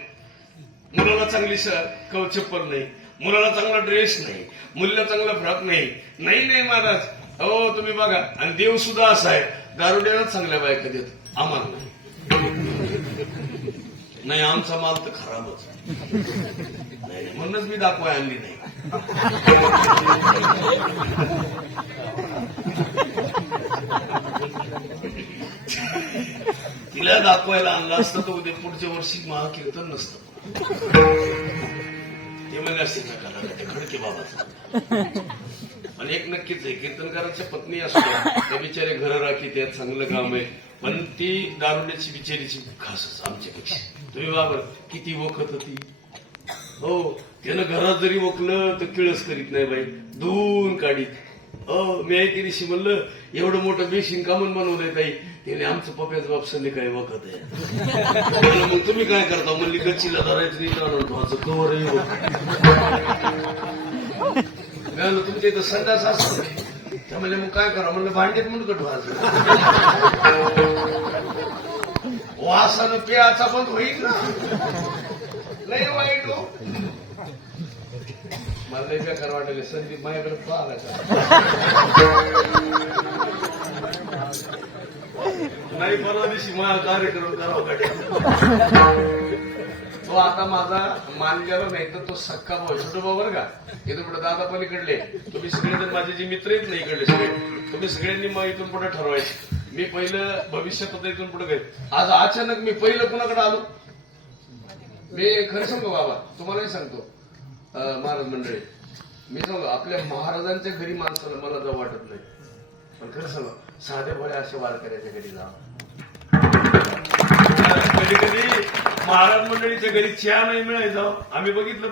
मुलाला चांगली चप्पल नाही, मुलाला चांगला ड्रेस नाही, मुलीला चांगला फ्रॉक नाही. नाही नाही महाराज, हो तुम्ही बघा. आणि देव सुद्धा असा आहे, दारुड्यालाच चांगल्या बायका देत, आम्हाला नाही. नाही आमचा माल तर खराबच. नाही म्हणूनच मी दाखवाय आणली नाही. तिला दाखवायला आणलं असतं तर उद्या पुढच्या वर्षी महाकीर्तन नसतं. ते म्हणजे असते नका ते खडके बाबाचं. आणि एक नक्कीच आहे, कीर्तनकाराच्या पत्नी असतो त्या बिचारे घर राखी, त्यात चांगलं काम आहे. पण ती दारुड्याची बिचारीची खासच आमच्यापेक्षा. तुम्ही बाबर किती वखत होती. हो, त्यानं घरात जरी वकलं तर किळस करीत नाही बाई, धुवून काढीत. मी ऐकी दिवशी म्हणलं एवढं मोठं बेसिन कामून बनवलंय ताई. त्याने आमचं पप्याच बाप संध्याकाळी वखत आहे. मग तुम्ही काय करता? म्हणली गच्चीला धरायचं नाही, धुवाचं कवर म्हणलं तुमच्या इथं संडास असतो. त्यामुळे मग काय करा म्हणलं, भांडीत म्हणून धुवायचं. वासानं प्याचा बंद होईल ना. लय वाईट हो. मला लय बेकार वाटले. संदीप माझ्याकडे पाहिला नाही, परवा दिवशी माझा कार्यक्रम करावा. तो आता माझा मानग्याला नाही तर तो सक्का भाऊ छोटो भाऊ बरं का. इथं पुढे दादा पलीकडले तुम्ही सगळेजण माझे जे मित्र आहेत ना इकडले सगळे, तुम्ही सगळ्यांनी मग इथून पुढे ठरवायचं. मी पहिलं भविष्यात इथून पुढे गेलो. आज अचानक मी पहिलं कुणाकडे आलो? मी खरं सांगतो बाबा, तुम्हालाही सांगतो महाराज मंडळी, मी सांगतो आपल्या महाराजांच्या घरी माणसाला मला जाऊ वाटत नाही. पण खरं सांगतो साध्या भोळ्या अशा वारकऱ्याच्या घरी जा. कधी कधी महाराज मंडळीच्या घरी चहा नाही मिळायचा. आम्ही बघितलं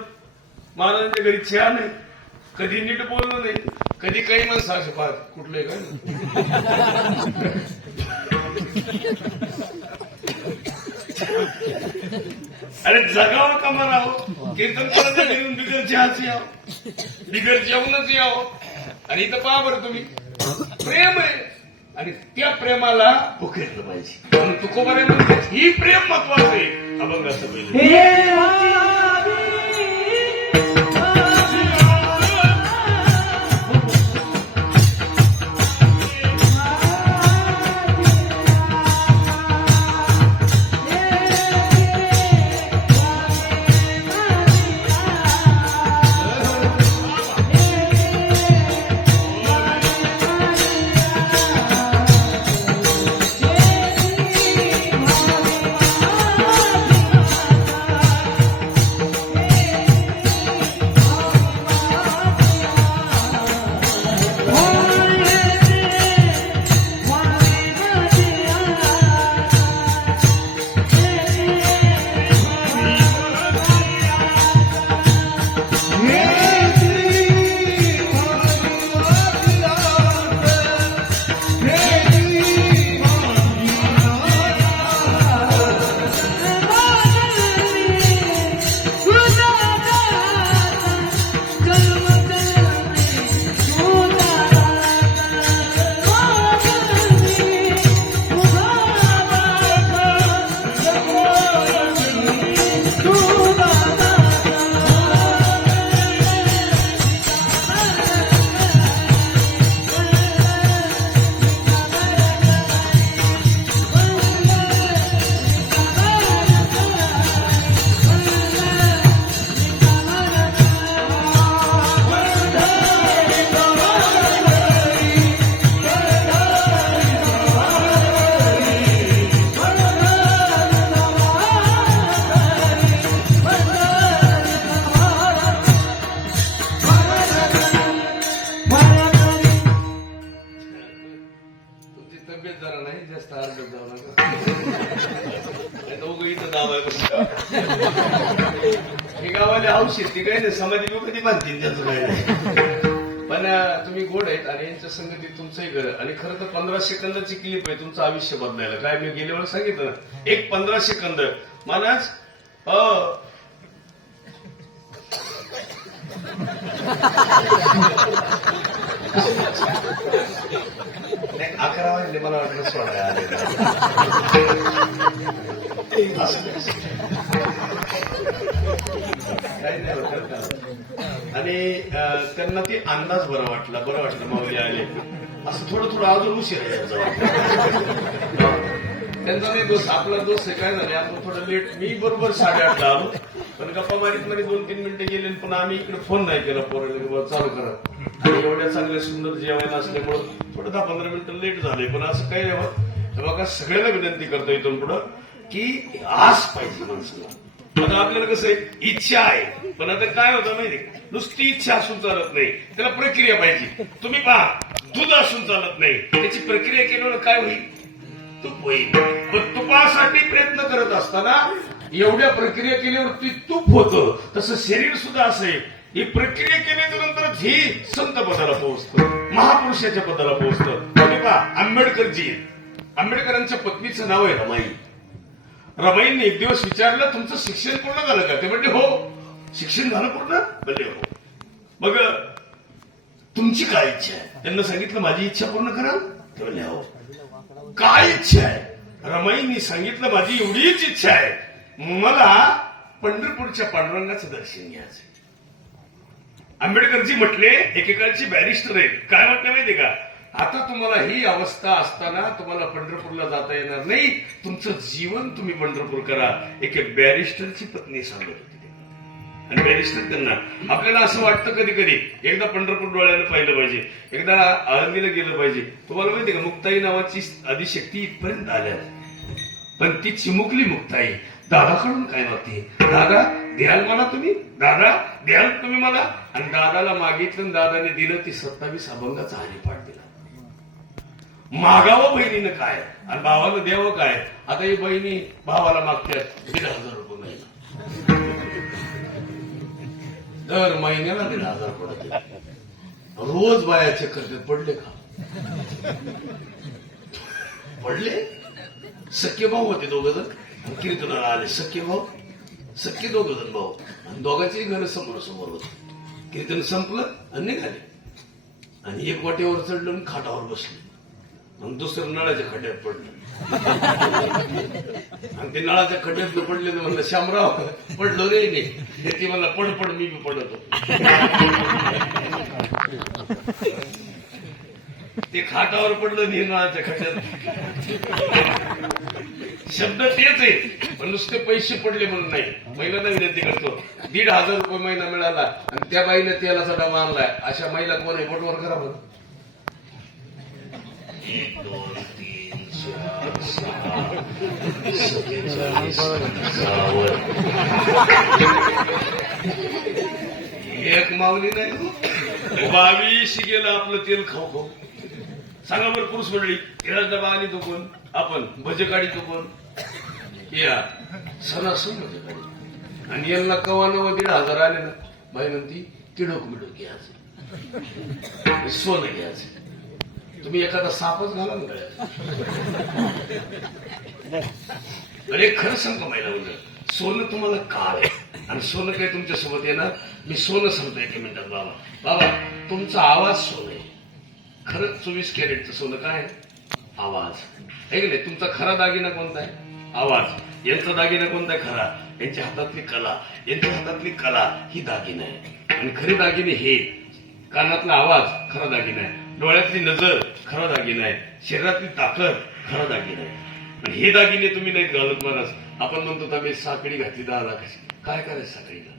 महाराजांच्या घरी चहा नाही, कधी नीट बोललं नाही, कधी काही माणसं असे पाहत कुठले काय. अरे जगावं का म्हणावं? कीर्तन करायचं घेऊन बिगर चहाच यावं, बिगर जेवणच यावं. आणि इथं पहा बरं तुम्ही, प्रेम आहे आणि त्या प्रेमाला भुकेलं पाहिजे. म्हणून तुकोबारे म्हणते ही प्रेम महत्वाचं आहे. अभंग असं पाहिजे. तब्येत जरा नाही जास्त अर्धत जाऊ नका इथं दावा हे गावाले औषध ती काही नाही समाधी लोक कधी बांधतील त्याचं काही नाही पण तुम्ही गोड आहेत आणि यांच्या संगतीत तुमचंही घर आणि खरं तर 15 सेकंदाची क्लिप आहे तुमचं आयुष्य बदलायला काय मी गेल्या वेळेस सांगितलं ना एक 15 सेकंद मलाच नाही 11 वाजले मला वाटलं सोडायला आणि त्यांना ते अंदाज बरं वाटलं माऊली आले असं थोडं अजून उशीर त्यांचा नाही दोष आपला दोष आहे काय झाले आपण थोडं लेट मी बरोबर 8:30 ला आलो पण गप्पा मारीत मध्ये 2-3 मिनिटं गेले पण आम्ही इकडे फोन नाही केला पोराला चालू करा आणि एवढ्या चांगल्या सुंदर जेवण असल्यामुळं थोडं 10-15 मिनिटं लेट झाले पण असं काही नाही बघा सगळ्यांना विनंती करतो इथून पुढं की आस पाहिजे माणसाला आता आपल्याला कसं आहे इच्छा आहे पण आता काय होतं माहिती नुसती इच्छा असून चालत नाही त्याला प्रक्रिया पाहिजे तुम्ही पहा दूध असून चालत नाही त्याची प्रक्रिया केल्यावर काय होईल तूप होईल पण तुपासाठी प्रयत्न करत असताना एवढ्या प्रक्रिया केल्यावर ती तूप होतं तसं शरीर सुद्धा असं आहे ही प्रक्रिया केल्याच्या नंतर हे संत पदाला पोहोचतं महापुरुषाच्या पदाला पोहोचतं तुम्ही पहा आंबेडकरांच्या पत्नीचं नाव आहे रमाईंनी एक दिवस विचारलं तुमचं शिक्षण पूर्ण झालं का ते म्हणले हो शिक्षण झालं पूर्ण म्हणले हो मग तुमची काय इच्छा आहे त्यांना सांगितलं माझी इच्छा पूर्ण करा ते म्हणले हो काय इच्छा आहे रमाईंनी सांगितलं माझी एवढीच इच्छा आहे मला पंढरपूरच्या पांडुरंगाचं दर्शन घ्यायचं आंबेडकरजी म्हटले एकेकाळची बॅरिस्टर आहेत काय म्हटलं माहितीये का आता तुम्हाला ही अवस्था असताना तुम्हाला पंढरपूरला जाता येणार नाही तुमचं जीवन तुम्ही पंढरपूर करा एके बॅरिस्टरची पत्नी सांगत होती आणि बॅरिस्टर त्यांना आपल्याला असं वाटतं कधी कधी एकदा पंढरपूर डोळ्यानं पाहिलं पाहिजे एकदा आळंदीला गेलं पाहिजे तुम्हाला माहिती का मुक्ताई नावाची आदिशक्ती इथपर्यंत आल्या पण ती चिमुकली मुक्ताई दादाकडून काय मागते दादा द्याल मला तुम्ही दादा द्याल तुम्ही मला आणि दादाला मागितलं दादाने दिलं ती 27 अभंगाचा हरिपाठ दिला मागावं बहिणीनं काय आणि भावानं द्यावं काय आता ही बहिणी भावाला मागतात 1,500 रुपये महिना दर महिन्याला 1,500 पडते रोज बाया चेक करतात पडले का पडले सख्य भाऊ होते दोघं जण कीर्तनाला आले सख्य दोघं जण भाऊ आणि दोघांची घर समोर होत कीर्तन संपलं आणि निघाले आणि एक वाटेवर चढलं आणि खाटावर बसले आणि दुसरं नळाच्या खड्ड्यात पडलं आणि ते नळाच्या खड्ड्यात पडले तर म्हणलं शामराव पडलो रे नाही ती मला पड मी बी पडतो ते खाटावर पडलं नाही नळाच्या खड्ड्यात शब्द तेच आहे पण नुसते पैसे पडले म्हणून नाही महिलांना विनंती करतो 1,500 रुपये महिना मिळाला आणि त्या बाईने तेलाचा डबा आणलाय अशा महिला कोण आहे बोटवर करा बरं 1 2 3 4 6 एक माऊली नाही 22 गेलं आपलं तेल खाऊ सांगा बरं पुरुष मंडळी तेलाचा डबा आणि तो कोण आपण भजे काढी तो कोण या सणासून भजे काढी आणि यांना कवा 1,500 आले ना बाई म्हणती तिडोक मिडोक घ्यायचं सोनं घ्यायचं तुम्ही एखादा सापच घाला ना अरे खरं सांगतो महिला म्हणजे सोनं तुम्हाला काळ आहे आणि सोनं काही तुमच्यासोबत येणार मी सोनं सांगतो 1 मिनिटात बाबा तुमचा आवाज सोनं आहे खरंच 24 कॅरेटचं सोनं काय आवाज आहे की नाही तुमचा खरा दागिना कोणता आहे आवाज यांचा दागिना कोणता आहे खरा यांच्या हातातली कला ही दागिना आहे आणि खरे दागिने हे कानातला आवाज खरा दागिना आहे डोळ्यातली नजर खरा दागिना आहे शरीरातली ताकद खरा दागिना आहे आणि हे दागिने तुम्ही नाही घालत महाराज आपण म्हणतो आम्ही साखळी घातली 10 लाखाची काय करायचं साखळीला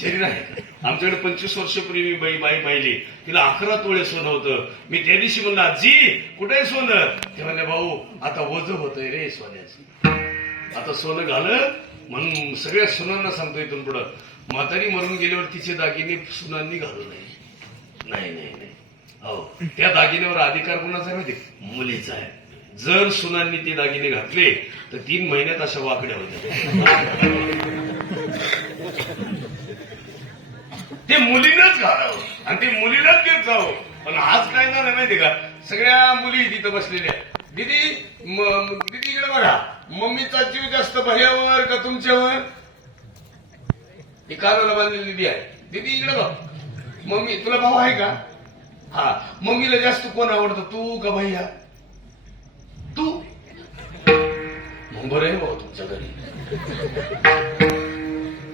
शरीर आहे आमच्याकडे 25 वर्षापूर्वी मी बाई पाहिली तिला 11 तोळे सोनं होतं मी त्या दिवशी म्हणलं आजी कुठे सोनं ते म्हणले भाऊ आता वज होतंय रे सोन्याचं आता सोनं घालत म्हणून सगळ्या सुनांना सांगतो इथून पुढं म्हातारी मरून गेल्यावर तिचे दागिने सुनांनी घालू नये नाही हो त्या दागिन्यावर अधिकार कोणाचा आहे माहिती मुलीचा आहे जर सुनांनी ते दागिने घातले तर 3 महिन्यात अशा वाकड्या होत्या. ते मुलीनंच घालावं आणि ते मुलीलाच देत जावं. पण आज काय झालं माहितीये का, सगळ्या मुली तिथं बसलेल्या. दीदी दीदी इकडे बघा, मम्मीचा जीव जास्त भैयावर का तुमच्यावर? ही कानाला बांधलेली दीदी आहे. दीदी इकडे बघ, मम्मी तुला भाऊ आहे का? हा, मम्मीला जास्त कोण आवडतं, तू का भैया? तू. मग बरं आहे भाऊ तुमच्या घरी.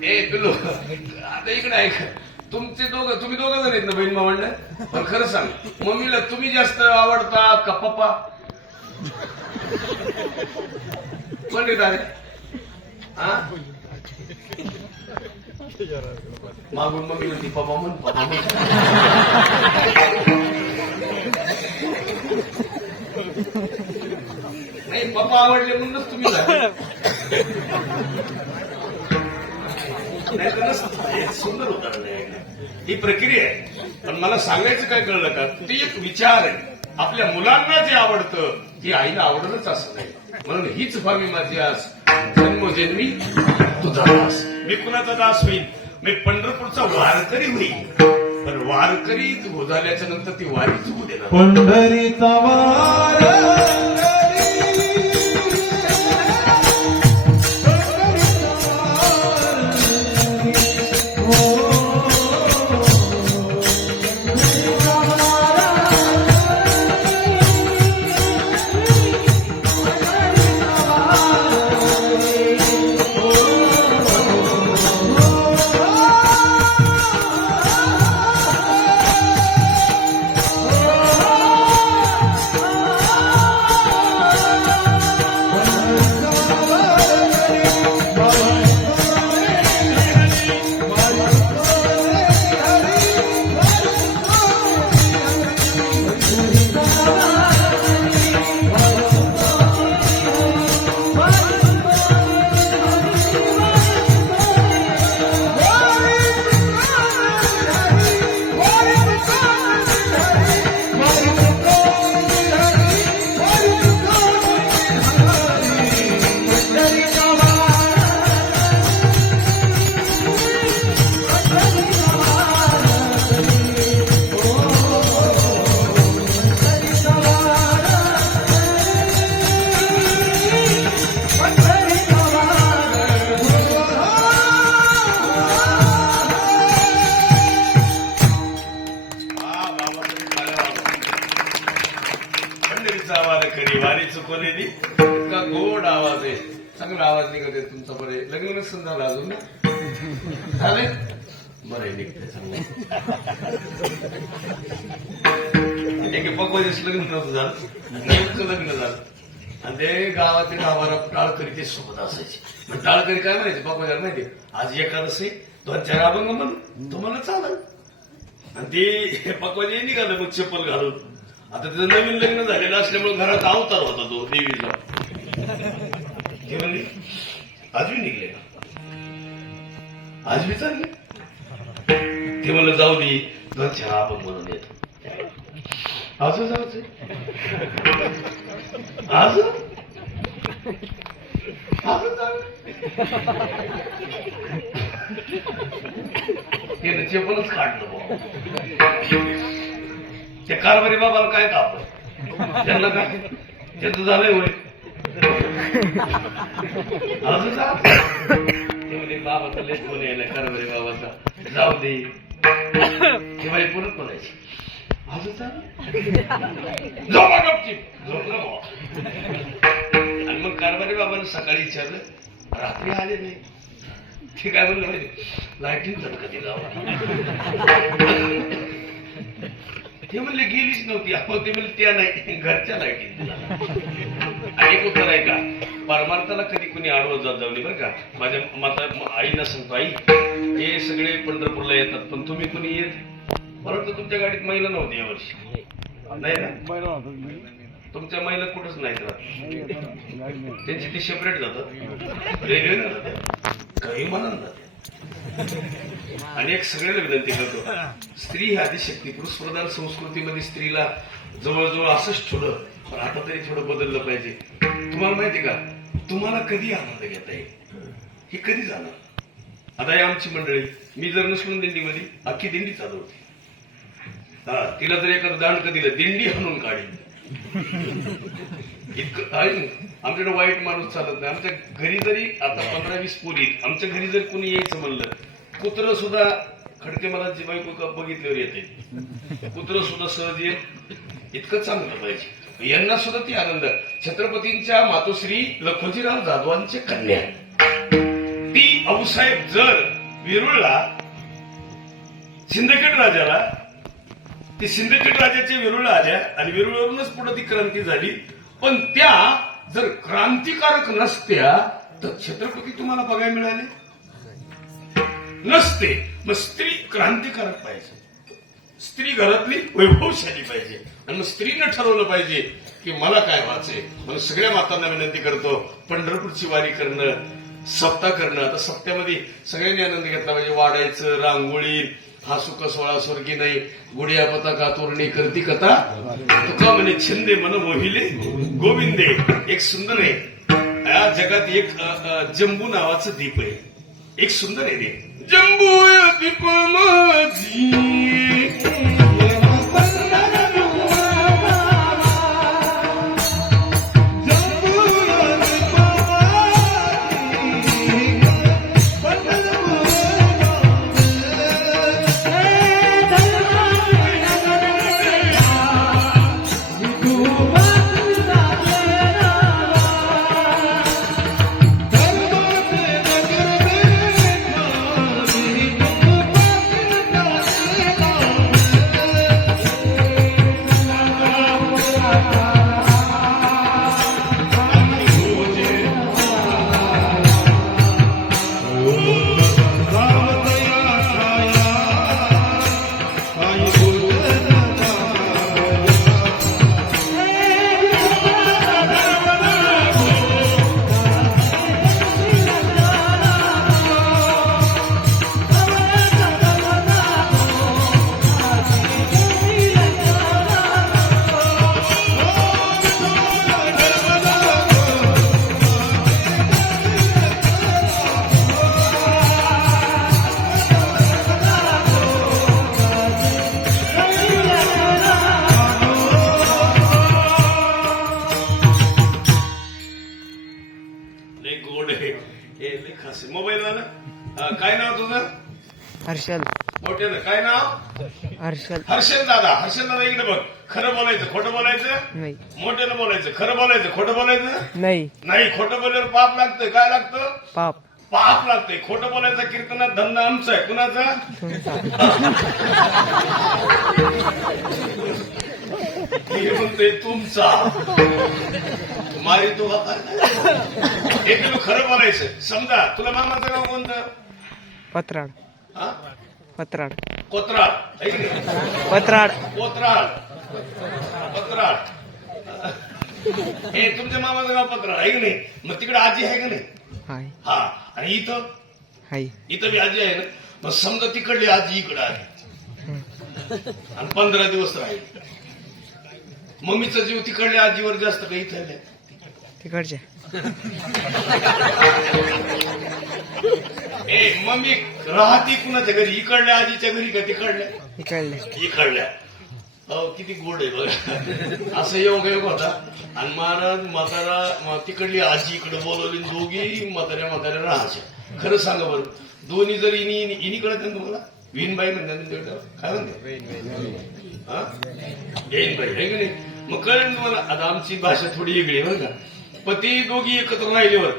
ए पिल्लू, आता इकडे ऐक, तुम्ही दोघं जण आहेत ना बहीण भावंड? पण खरं सांग, मम्मीला तुम्ही जास्त आवडता का पप्पा? कोण रे दारे? हा, मागून मम्मी म्हणती पप्पा म्हण, पप्पा म्हण. नाही, पप्पा आवडले म्हणूनच तुम्ही सुंदर उदाहरण आहे. ही प्रक्रिया आहे. पण मला सांगायचं काय कळलं का, ती एक विचार आहे. आपल्या मुलांना जे आवडतं ती आईला आवडलंच असं नाही. म्हणून हीच व्हावी माझी आस, जन्मोजन्मी तुझा दास. मी कुणाचा दास होईल? मी पंढरपूरचा वारकरी होईल. पण वारकरी तू झाल्याच्या नंतर ती वारीच होऊ देणार. पंढरीचा वार वारी चुकवलेली का गोड आवाज आहे. चांगला आवाज निघत आहे तुमचा. बरे लग्न नसून झालं अजून ना? झाले बरं निघते चांगलं. एक पकवायचं लग्न नव्हतं झालं, नेमकं लग्न झालं. आणि ते गावातील गावाला टाळकरी ते सोबत असायचे. मग टाळकरी काय म्हणायचे पकवायला माहिती, आज एकादश आहे 2-4 अभंग म्हणून तुम्हाला चालेल. आणि ते पकवायचे निघालं मग चप्पल घालून. आता त्याचं नवीन लग्न झालेलं असल्यामुळे घरात अवतार होता तो देवीचा. ते म्हणले आजवी निघले का? आजवी चालले. ते म्हणलं जाऊ दे 2-4 अभंग म्हणून येतो. असं जायचं आज त्यानं चेपलच काढलं. त्या कारभारी बाबाला काय कापलं त्यांना काय त्याचं झालंय होय. अजून ते म्हणजे बाबाचा लेट कोण यायला कारभारी बाबाचा जाऊ दे तेव्हा परत म्हणायची अजून झोपा गपचीप झोपलं. आणि मग कारभारी बाबाने सकाळी विचारलं रात्री आले नाही. ते काय म्हणलं माहिती, लाईटिंग झालं कधी गावात. ते म्हणले गेलीच नव्हती. आपण ते म्हणले त्या नाही घरच्या लाईटिंग. आणि एक उत्तर आहे का, परमार्थाला कधी कोणी आडवं जात जावली बरं का. माझ्या माता आईला सांगतो, आई हे सगळे पंढरपूरला येतात पण तुम्ही कोणी येत. परंतु तुमच्या गाडीत महिला नव्हती यावर्षी नाही ना. तुमच्या महिला कुठंच नाहीत राहत. त्यांची ती सेपरेट जातात रेल्वेनं जातात काही मनानं जाते. आणि एक सगळ्याला विनंती करतो, स्त्री ही आदिशक्ती. पुरुष प्रधान संस्कृतीमध्ये स्त्रीला जवळजवळ असंच ठेवलं पण आता तरी थोडं बदललं पाहिजे. तुम्हाला माहिती का, तुम्हाला कधी आनंद घेता येईल हे कधी जाणार. आता ही आमची मंडळी, मी जर नसलो दिंडीमध्ये अख्खी दिंडी चालवते. हा, तिला जर एखादं दांडकं दिलं दिंडी हाणून काढीन. इतकं आहे ना. आमच्याकडे वाईट माणूस चालत नाही. आमच्या घरी जरी आता 15-20 पोरी, आमच्या घरी जर कोणी यायचं म्हणलं, कुत्रं सुद्धा खडके मला जी बायको बघितल्यावर येते, कुत्रं सुद्धा सहज येत. इतकं चांगलं पाहिजे. यांना सुद्धा ती आनंद. छत्रपतींच्या मातोश्री लखोजीराव जाधवांचे कन्या ती आऊसाहेब जर वेरूळला सिंदखेड राजाला, ती सिंदखेड राजाच्या वेरूळला आल्या आणि वेरूळवरूनच पुढे ती क्रांती झाली. पण त्या जर क्रांतिकारक नसत्या तर छत्रपती तुम्हाला बघायला मिळाले नसते. मग स्त्री क्रांतिकारक पाहिजे, स्त्री घरातली वैभवशाली पाहिजे. आणि मग स्त्रीनं ठरवलं पाहिजे की मला काय व्हायचंय. म्हणून सगळ्या मातांना विनंती करतो, पंढरपूरची वारी करणं, सप्ताह करणं. आता सप्त्यामध्ये सगळ्यांनी आनंद घेतला पाहिजे. वाढायचं, रांगोळी, हा सुख सोळा स्वर्गी नाही, गुडिया पताका तोरणी करती कथा, तुका म्हणे छंदे मन मोहिले गोविंदे. एक सुंदर आहे या जगात, एक जंबू नावाचं दीप आहे, एक सुंदर आहे ते. जंबू दीप माझी मोबाईल वाला. काय नाव तुझं? हर्षल. मोठ्यानं काय नाव? हर्षल. हर्षल दादा. हर्षल दादा इकडे बघ. खरं बोलायचं, खोटं बोलायचं नाही. मोठ्यानं बोलायचं, खरं बोलायचं, खोटं बोलायचं नाही. नाही. खोटं बोलल्यावर पाप लागतंय. काय लागतं? पाप. पाप लागतंय. खोटं बोलायचा कीर्तनात धंदा आमचा आहे. कुणाचा? मी म्हणतोय तुमचा. मारी तो एक खरं बोलायचं. समजा तुला मामाचं गाव कोणतं? पत्राड. हा? पत्राड. कोत्राड आहे की नाही? पत्राड. कोत्राड. पत्राड. हे तुमच्या मामाचं गाव पत्राड आहे की नाही? मग तिकडे आजी आहे का नाही? हाय. हा. आणि इथं हाय. इथं बी आजी आहे ना. मग समजा तिकडली आजी इकडे आली आणि 15 दिवस राहील. मम्मीचा जीव तिकडल्या आजीवर जास्त का इथं? तिकडच्या. मम्मी राहती कुणाच्या घरी? इकडल्या आजीच्या घरी का तिकडल्या? इकडल्या. इकडल्या. हो, किती गोड आहे बघा. असं योग होता. आणि महाराज म्हातारा तिकडली आजी इकडे बोलवली, दोघी म्हाताऱ्या राहायच्या. खरं सांगा बरं, दोन्ही जर इनी कळत नाही तुम्हाला? विनबाई म्हणतात काय म्हणते? येईनबाई आहे की नाही? मग कळेल तुम्हाला. आता आमची भाषा थोडी वेगळी आहे बरं का. पण ती दोघी एकत्र राहिल्यावर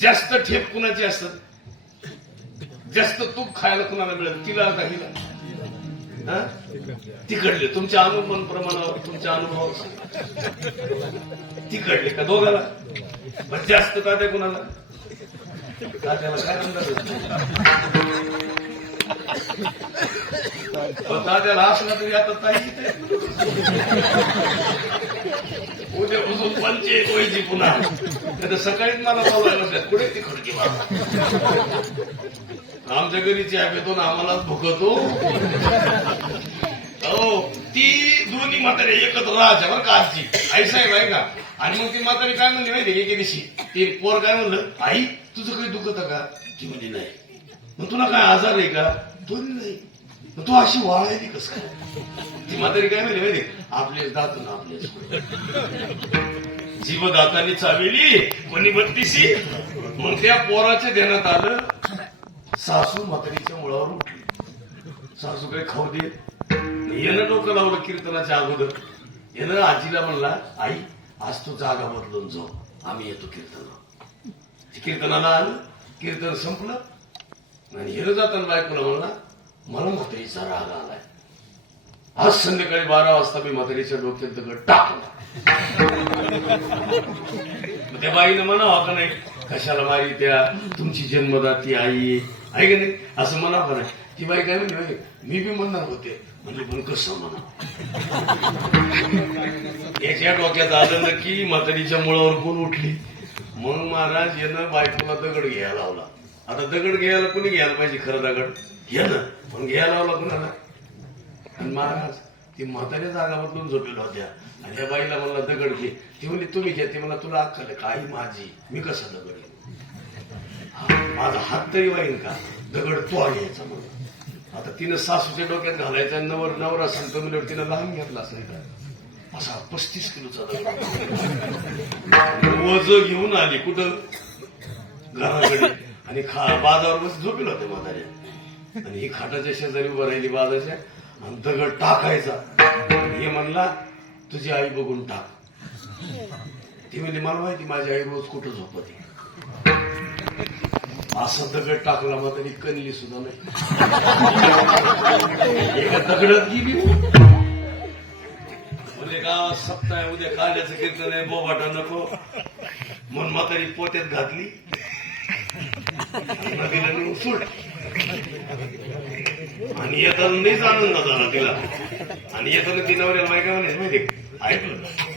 जास्त ठेप कुणाची असतात? जास्त तूप खायला कुणाला मिळत? तिला का हिला? तिकडले. तुमच्या अनुभव प्रमाणावर, तुमच्या अनुभव तिकडले का दोघाला? पण जास्त तात्या कुणाला? तात्याला काय तात्याला असला तरी आता ताई उद्या उजून पंचायत व्हायची पुन्हा. तर सकाळीच मला बोलायला कुठे ती खडकी आमच्या घरीची आम्ही तो आम्हालाच भुकतो. हो ती दोन्ही म्हातारे एकत्र राहायच्या बरं का आजची आई साहेब आहे का. आणि मग ती म्हातारी काय म्हणली माहिती एके दिवशी ते पोर काय म्हणलं आई तुझं काही दुखत का. ती म्हणली नाही. मग तुला काय आजार आहे का. तो नाही. मग तू अशी वाळायली कस काय. ती म्हातारी काय म्हणली माहिती आपले दात ना आपले जीव दातांनी चालविली कोणी बत्तीसी. मग त्या पोराच्या ध्यानात आलं सासू म्हातारीच्या मुळावर उठली. सासू काही खाऊ दे. यानं डोकं लावलं कीर्तनाच्या अगोदर. यानं आजीला म्हणला आई आज तू जागा बदलून जाऊ आम्ही येतो कीर्तनाला. कीर्तनाला आलं. कीर्तन संपलं आणि हिरं जाताना बायकोला म्हणला मला म्हातारीचा राग आलाय. आज संध्याकाळी 12 वाजता मी म्हातारीच्या डोक्यात दगड टाकला. त्या बाईनं म्हणावं का नाही कशाला मारी त्या तुमची जन्मदाती आई आहे का नाही असं म्हणावं का नाही. ती बाई काय म्हणली मी बी म्हणणार होते म्हणजे पण कसं म्हणा. याच्या डोक्यात आलं ना की म्हातारीच्या मुळावर कोण उठली. मग महाराज यानं बायकोला दगड घ्यायला लावला. आता दगड घ्यायला कोणी घ्यायला पाहिजे खरं दगड घ्यायला पण घ्यायला लावला कुणाला. आणि महाराज ती म्हाताऱ्या जागा बदलून झोपलेल्या होत्या आणि या बाईला म्हणला दगड घे. ती म्हणली तुम्ही घ्या. ती मला तुला अक्कल काय माझी मी कसा दगड घे. माझा हात तरी वाईन का दगड तो घ्यायचा म्हणून. आता तिनं सासूच्या डोक्यात घालायचा नवरा सांगतो म्हणजे तिनं लहान घेतला असेल का असा 35 किलोचा दगड वज घेऊन आली कुठं घराकडे आणि बाजावर बस झोपेल होते म्हाताऱ्या. आणि ही खाटाच्या शेजारी उभं राहिली बाजाच्या आणि दगड टाकायचा. हे म्हणला तुझी आई बघून टाक. ती म्हणजे मला माहिती माझी आई रोज कुठं झोपते. असं दगड टाकला मग तरी कणली सुद्धा नाही. एका दगडात गेली म्हणजे गावात सप्ताह उद्या काल्याचं कीर्तन आहे बोबाटा नको म्हणून म्हातारी पोत्यात घातली नदीला नेऊन सोड. आणि येताना नाहीच आनंद झाला तिला. आणि येताना ती नवऱ्याला माहिती काय म्हणायचं माहिती ऐकलं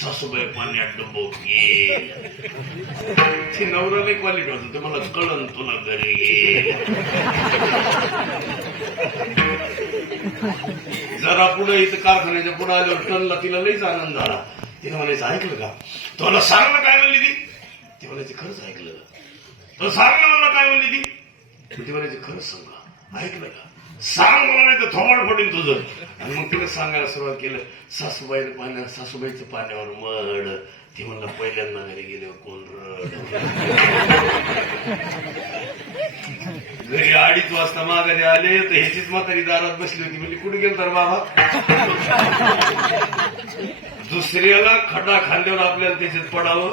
सासूबाई पाण्यात डुबो गेल. ती नवऱ्याला क्वालिटी होत तुम्हाला कळन तुला घरी गे. जरा पुढे इथं कारखान्याच्या पुढे आल्यावर टनला तिला लईच आनंद झाला. तिने म्हणायचं ऐकलं का तुला सांग ना काय म्हणली ती. ती म्हणायची खरंच ऐकलं का. तुला सांग ना मला काय म्हणली ती. ती म्हणायची खरंच सांगा ऐकलं का सांग मला नाही तर थोबाड पडेल तुझं. आणि मग तिने सांगायला सुरुवात केलं सासूबाईचं पाण्यावर मड. ती म्हणला पहिल्यांदा घरी गेल्यावर कोण रड. घरी 2:30 वाजता माघारी आले तर ह्याचीच म्हातारी दारात बसली होती. म्हणजे कुठे गेल तर बाबा दुसऱ्याला खडा खाल्ल्यावर आपल्याला त्याच्यात पडावं.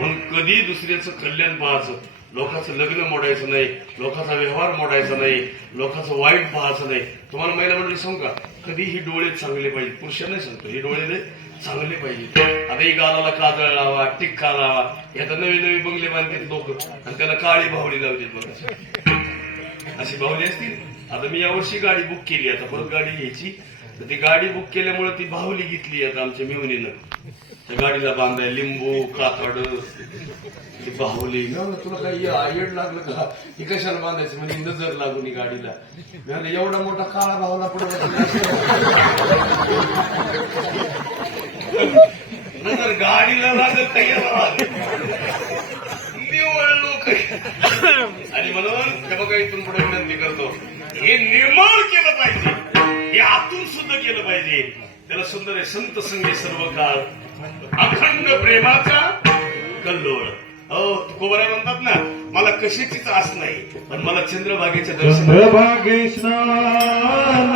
मग कधी दुसऱ्याचं कल्याण पाहायचं. लोकांचं लग्न मोडायचं नाही. लोकांचा व्यवहार मोडायचा नाही. लोकांचं वाईट पाहायचं नाही. तुम्हाला महिला मंडळी सांगू का कधी ही डोळे चांगले पाहिजे. पुरुष नाही सांगतो हे डोळे चांगले पाहिजे. आता ही गालाला काजळ लावा टिक्का लावा. याचा नवे बंगले बांधतात लोक आणि त्याला काळी बाहुली लावतात बघा. अशी बाहुली असतील. आता मी यावर्षी गाडी बुक केली. आता परत गाडी घ्यायची तर ती गाडी बुक केल्यामुळे ती बाहुली घेतली आता आमच्या मिवणीनं. त्या गाडीला बांधाय लिंबू कातड ती बाहुली. तुला काही येड लागलं का ही कशाला बांधायचं म्हणजे नजर लागून गाडीला. एवढा मोठा काळा बाहुला पडत नजर गाडीला लागत तयार लोक. आणि म्हणून हे बघा इथून पुढे विनंती करतो हे निर्माण केलं पाहिजे. हे आतून सुद्धा केलं पाहिजे. त्याला सुंदर आहे संत संगी सर्व काळ अखंड प्रेमाचा कल्लोळ. हो तुकोबराय म्हणतात ना मला कशाचीच आस नाही पण मला चंद्रभागेच्या दर्शन चंद्रभागे स्नान